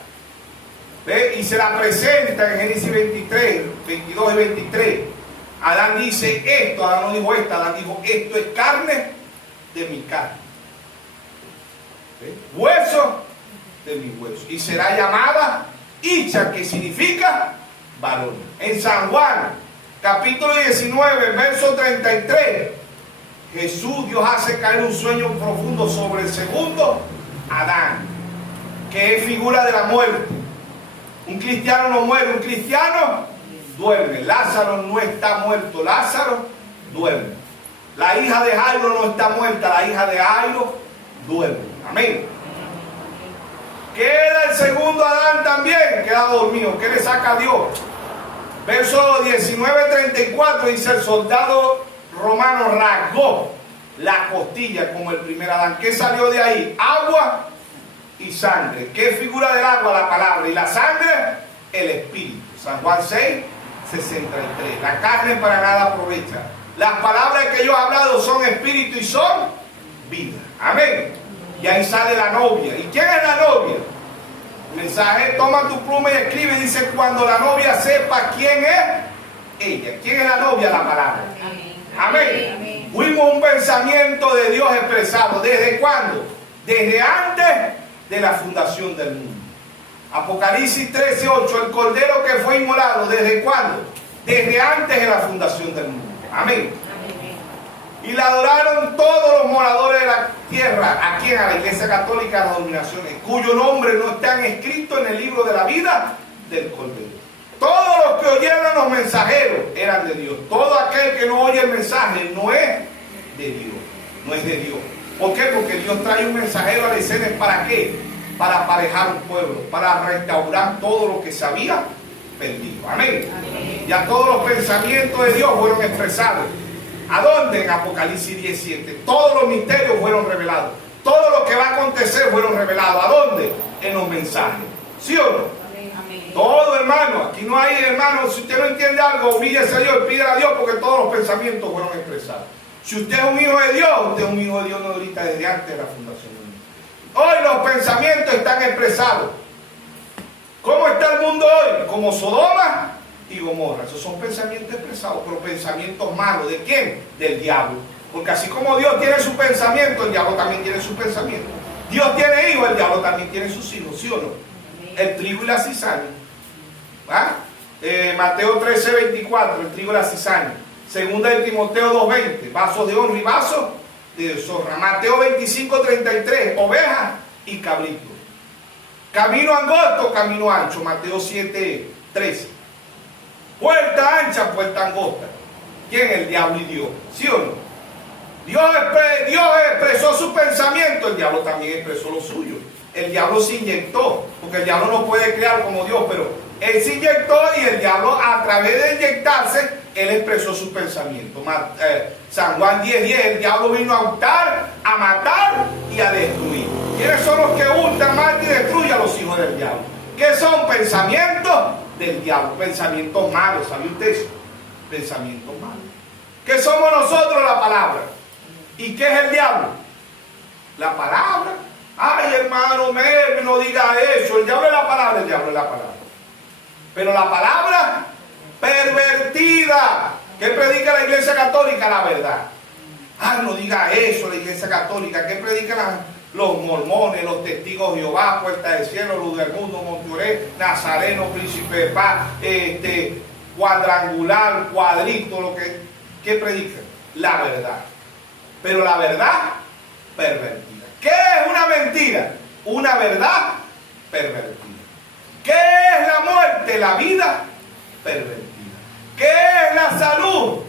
Y se la presenta en Génesis 23, 22 y 23. Adán dice esto, Adán no dijo esto, Adán dijo esto es carne de mi carne. Hueso de mi hueso. Y será llamada Isha, que significa varón. En San Juan, capítulo 19, verso 33, Jesús, Dios hace caer un sueño profundo sobre el segundo Adán, que es figura de la muerte. Un cristiano no muere, un cristiano duerme. Lázaro no está muerto, Lázaro duerme. La hija de Jairo no está muerta, la hija de Jairo duerme. Amén. Queda el segundo Adán también, queda dormido. ¿Qué le saca a Dios? Verso 19:34 dice, el soldado romano rasgó la costilla como el primer Adán. ¿Qué salió de ahí? Agua y sangre. ¿Qué figura del agua? La palabra. Y la sangre, el espíritu. San Juan 6:63. La carne para nada aprovecha. Las palabras que yo he hablado son espíritu y son vida. Amén. Y ahí sale la novia. ¿Y quién es la novia? El mensaje, toma tu pluma y escribe, dice, cuando la novia sepa quién es ella. ¿Quién es la novia? La palabra. Amén. Amén. Fuimos un pensamiento de Dios expresado. ¿Desde cuándo? Desde antes de la fundación del mundo. Apocalipsis 13:8, el cordero que fue inmolado, ¿desde cuándo? Desde antes de la fundación del mundo. Amén. Y la adoraron todos los moradores de la tierra. ¿A quién? A la Iglesia Católica, a las denominaciones, cuyo nombre no están escritos en el libro de la vida del Cordero. Todos los que oyeron los mensajeros eran de Dios. Todo aquel que no oye el mensaje no es de Dios. No es de Dios. ¿Por qué? Porque Dios trae un mensajero a la escena. ¿Para qué? Para aparejar un pueblo, para restaurar todo lo que se había perdido. Amén. Amén. Ya todos los pensamientos de Dios fueron expresados. ¿A dónde? En Apocalipsis 17. Todos los misterios fueron revelados. Todo lo que va a acontecer fueron revelados. ¿A dónde? En los mensajes. ¿Sí o no? Amén. Todo, hermano. Aquí no hay, hermano. Si usted no entiende algo, humíllese a Dios, pídele a Dios, porque todos los pensamientos fueron expresados. Si usted es un hijo de Dios, usted es un hijo de Dios no ahorita, desde antes de la fundación del mundo. Hoy los pensamientos están expresados. ¿Cómo está el mundo hoy? Como Sodoma y Gomorra. Esos son pensamientos expresados, pero pensamientos malos. ¿De quién? Del diablo. Porque así como Dios tiene su pensamiento, el diablo también tiene su pensamiento. Dios tiene hijos, el diablo también tiene sus hijos, ¿sí o no? El trigo y la cizaña. ¿Ah? Mateo 13:24, el trigo y la cizaña. Segunda de Timoteo 2:20, vasos de honra y vasos de deshonra. Mateo 25:33, ovejas y cabritos. Camino angosto, camino ancho. Mateo 7:13. Puerta ancha, puerta angosta. ¿Quién? El diablo y Dios. ¿Sí o no? Dios expresó su pensamiento, el diablo también expresó lo suyo. El diablo se inyectó, porque el diablo no puede crear como Dios, pero él se inyectó y el diablo, a través de inyectarse, él expresó su pensamiento. San Juan 10:10, el diablo vino a hurtar, a matar y a destruir. ¿Quiénes son los que hurtan, matan y destruyen? A los hijos del diablo. ¿Qué son? Pensamientos del diablo, pensamientos malos. ¿Sabe usted eso? Pensamientos malos. ¿Qué somos nosotros? La palabra. ¿Y qué es el diablo? La palabra. Ay, hermano, no diga eso. El diablo es la palabra, el diablo es la palabra. Pero la palabra pervertida. ¿Qué predica la Iglesia Católica? La verdad. Ay, no diga eso la Iglesia Católica. ¿Qué predican los mormones, los testigos de Jehová, Puerta del Cielo, Luz del Mundo, Monteoré, Nazareno, Príncipe de Paz, cuadrangular, cuadrito, lo que... ¿Qué predican? La verdad. Pero la verdad pervertida. ¿Qué es una mentira? Una verdad pervertida. ¿Qué es la muerte? La vida pervertida. ¿Qué es la salud?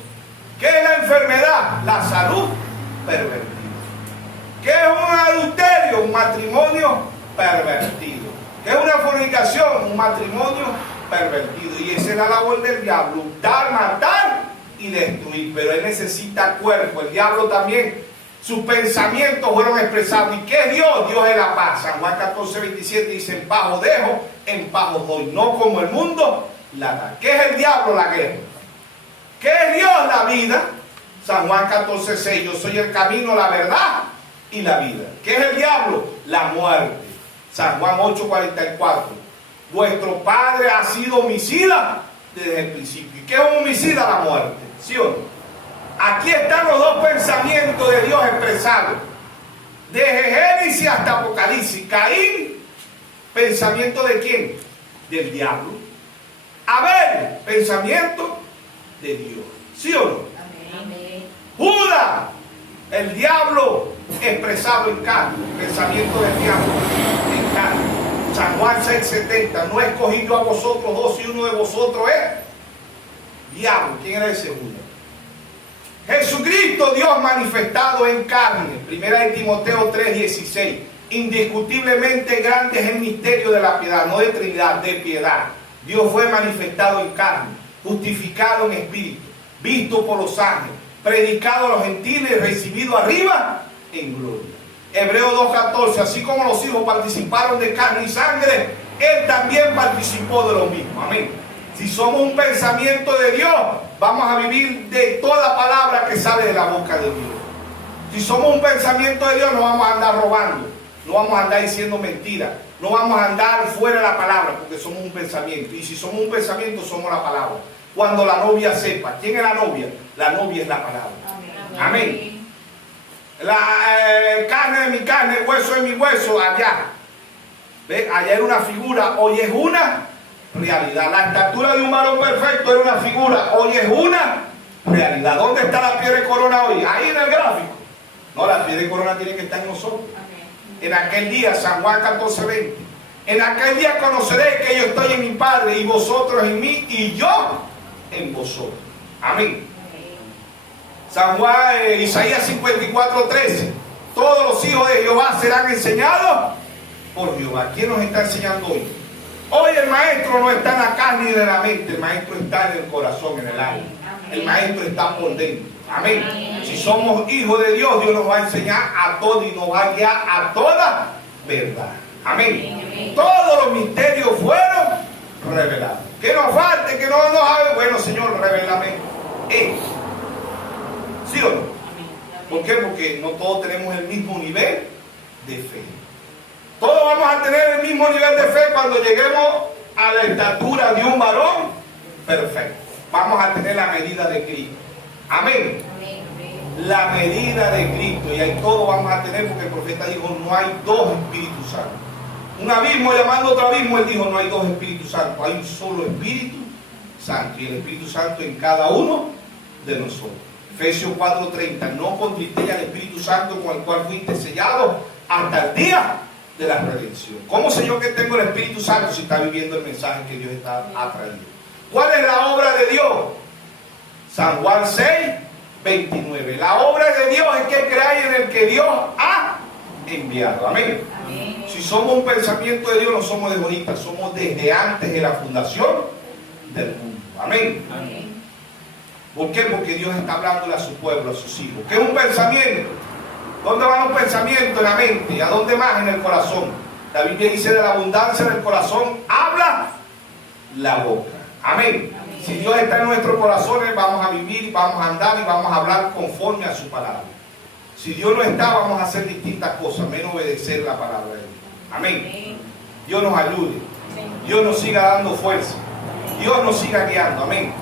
¿Qué es la enfermedad? La salud pervertida. ¿Qué es un adulterio? Un matrimonio pervertido. ¿Qué es una fornicación? Un matrimonio pervertido. Y esa es la labor del diablo: hurtar, matar y destruir. Pero él necesita cuerpo. El diablo también, sus pensamientos fueron expresados. ¿Y qué es Dios? Dios es la paz. San Juan 14:27 dice: en paz os dejo, en paz os doy. No como el mundo la da. ¿Qué es el diablo? La guerra. ¿Qué es Dios? La vida. San Juan 14:6: yo soy el camino, la verdad y la vida. ¿Qué es el diablo? La muerte. San Juan 8:44: vuestro padre ha sido homicida desde el principio. ¿Y qué es un homicida? La muerte. ¿Sí o no? Aquí están los dos pensamientos de Dios expresados, desde Génesis hasta Apocalipsis. Caín, pensamiento de quién? Del diablo. Abel, pensamiento de Dios. ¿Sí o no? Amén. Judas, el diablo expresado en carne, pensamiento del diablo en carne. San Juan 6:70: no he escogido a vosotros dos, y uno de vosotros es diablo. ¿Quién era ese Judas? Jesucristo, Dios manifestado en carne. Primera de Timoteo 3:16: indiscutiblemente grande es el misterio de la piedad, no de Trinidad, de piedad. Dios fue manifestado en carne, justificado en espíritu, visto por los ángeles, predicado a los gentiles y recibido arriba en gloria. Hebreos 2:14: así como los hijos participaron de carne y sangre, Él también participó de lo mismo. Amén. Si somos un pensamiento de Dios, vamos a vivir de toda palabra que sale de la boca de Dios. Si somos un pensamiento de Dios, no vamos a andar robando, no vamos a andar diciendo mentiras, no vamos a andar fuera de la palabra, porque somos un pensamiento. Y si somos un pensamiento, somos la palabra. Cuando la novia sepa, ¿quién es la novia? La novia es la palabra. Amén. Amén. La carne de mi carne, hueso de mi hueso, allá. ¿Ve? Allá era una figura, hoy es una realidad. La estatura de un varón perfecto era una figura, hoy es una realidad. ¿Dónde está la piedra de corona hoy? Ahí en el gráfico. No, la piedra de corona tiene que estar en nosotros. En aquel día, San Juan 14:20: en aquel día conoceréis que yo estoy en mi Padre y vosotros en mí y yo en vosotros. Amén. San Juan, Isaías 54:13: todos los hijos de Jehová serán enseñados por Jehová. ¿Quién nos está enseñando hoy? Hoy el maestro no está en la carne ni en la mente, el maestro está en el corazón, en el alma. El maestro está por dentro. Amén. Amén. Si somos hijos de Dios, Dios nos va a enseñar a todo y nos va a guiar a toda verdad. Amén. Amén. Todos los misterios fueron revelados. Que nos falte, que no nos haga. Bueno, Señor, revélame esto. ¿Sí o no? ¿Por qué? Porque no todos tenemos el mismo nivel de fe. Todos vamos a tener el mismo nivel de fe cuando lleguemos a la estatura de un varón perfecto. Vamos a tener la medida de Cristo. Amén. La medida de Cristo. Y ahí todos vamos a tener, porque el profeta dijo: no hay dos Espíritus Santos. Un abismo llamando otro abismo, él dijo: no hay dos Espíritus Santos, hay un solo Espíritu Santo. Y el Espíritu Santo en cada uno de nosotros. Efesios 4:30: no contristéis al Espíritu Santo, con el cual fuiste sellado hasta el día de la redención. ¿Cómo sé yo que tengo el Espíritu Santo? Si está viviendo el mensaje que Dios está atrayendo. ¿Cuál es la obra de Dios? San Juan 6:29: la obra de Dios es que creáis en el que Dios ha enviado. Amén. Amén. Si somos un pensamiento de Dios, no somos de bonita, somos desde antes de la fundación del mundo. Amén. Amén. ¿Por qué? Porque Dios está hablándole a su pueblo, a sus hijos. ¿Qué es un pensamiento? ¿Dónde van los pensamientos? En la mente. ¿Y a dónde más? En el corazón. La Biblia dice: de la abundancia del corazón habla la boca. Amén. Amén. Si Dios está en nuestros corazones, vamos a vivir, vamos a andar y vamos a hablar conforme a su palabra. Si Dios no está, vamos a hacer distintas cosas, menos obedecer la palabra de Dios. Amén. Amén. Dios nos ayude. Amén. Dios nos siga dando fuerza. Dios nos siga guiando. Amén.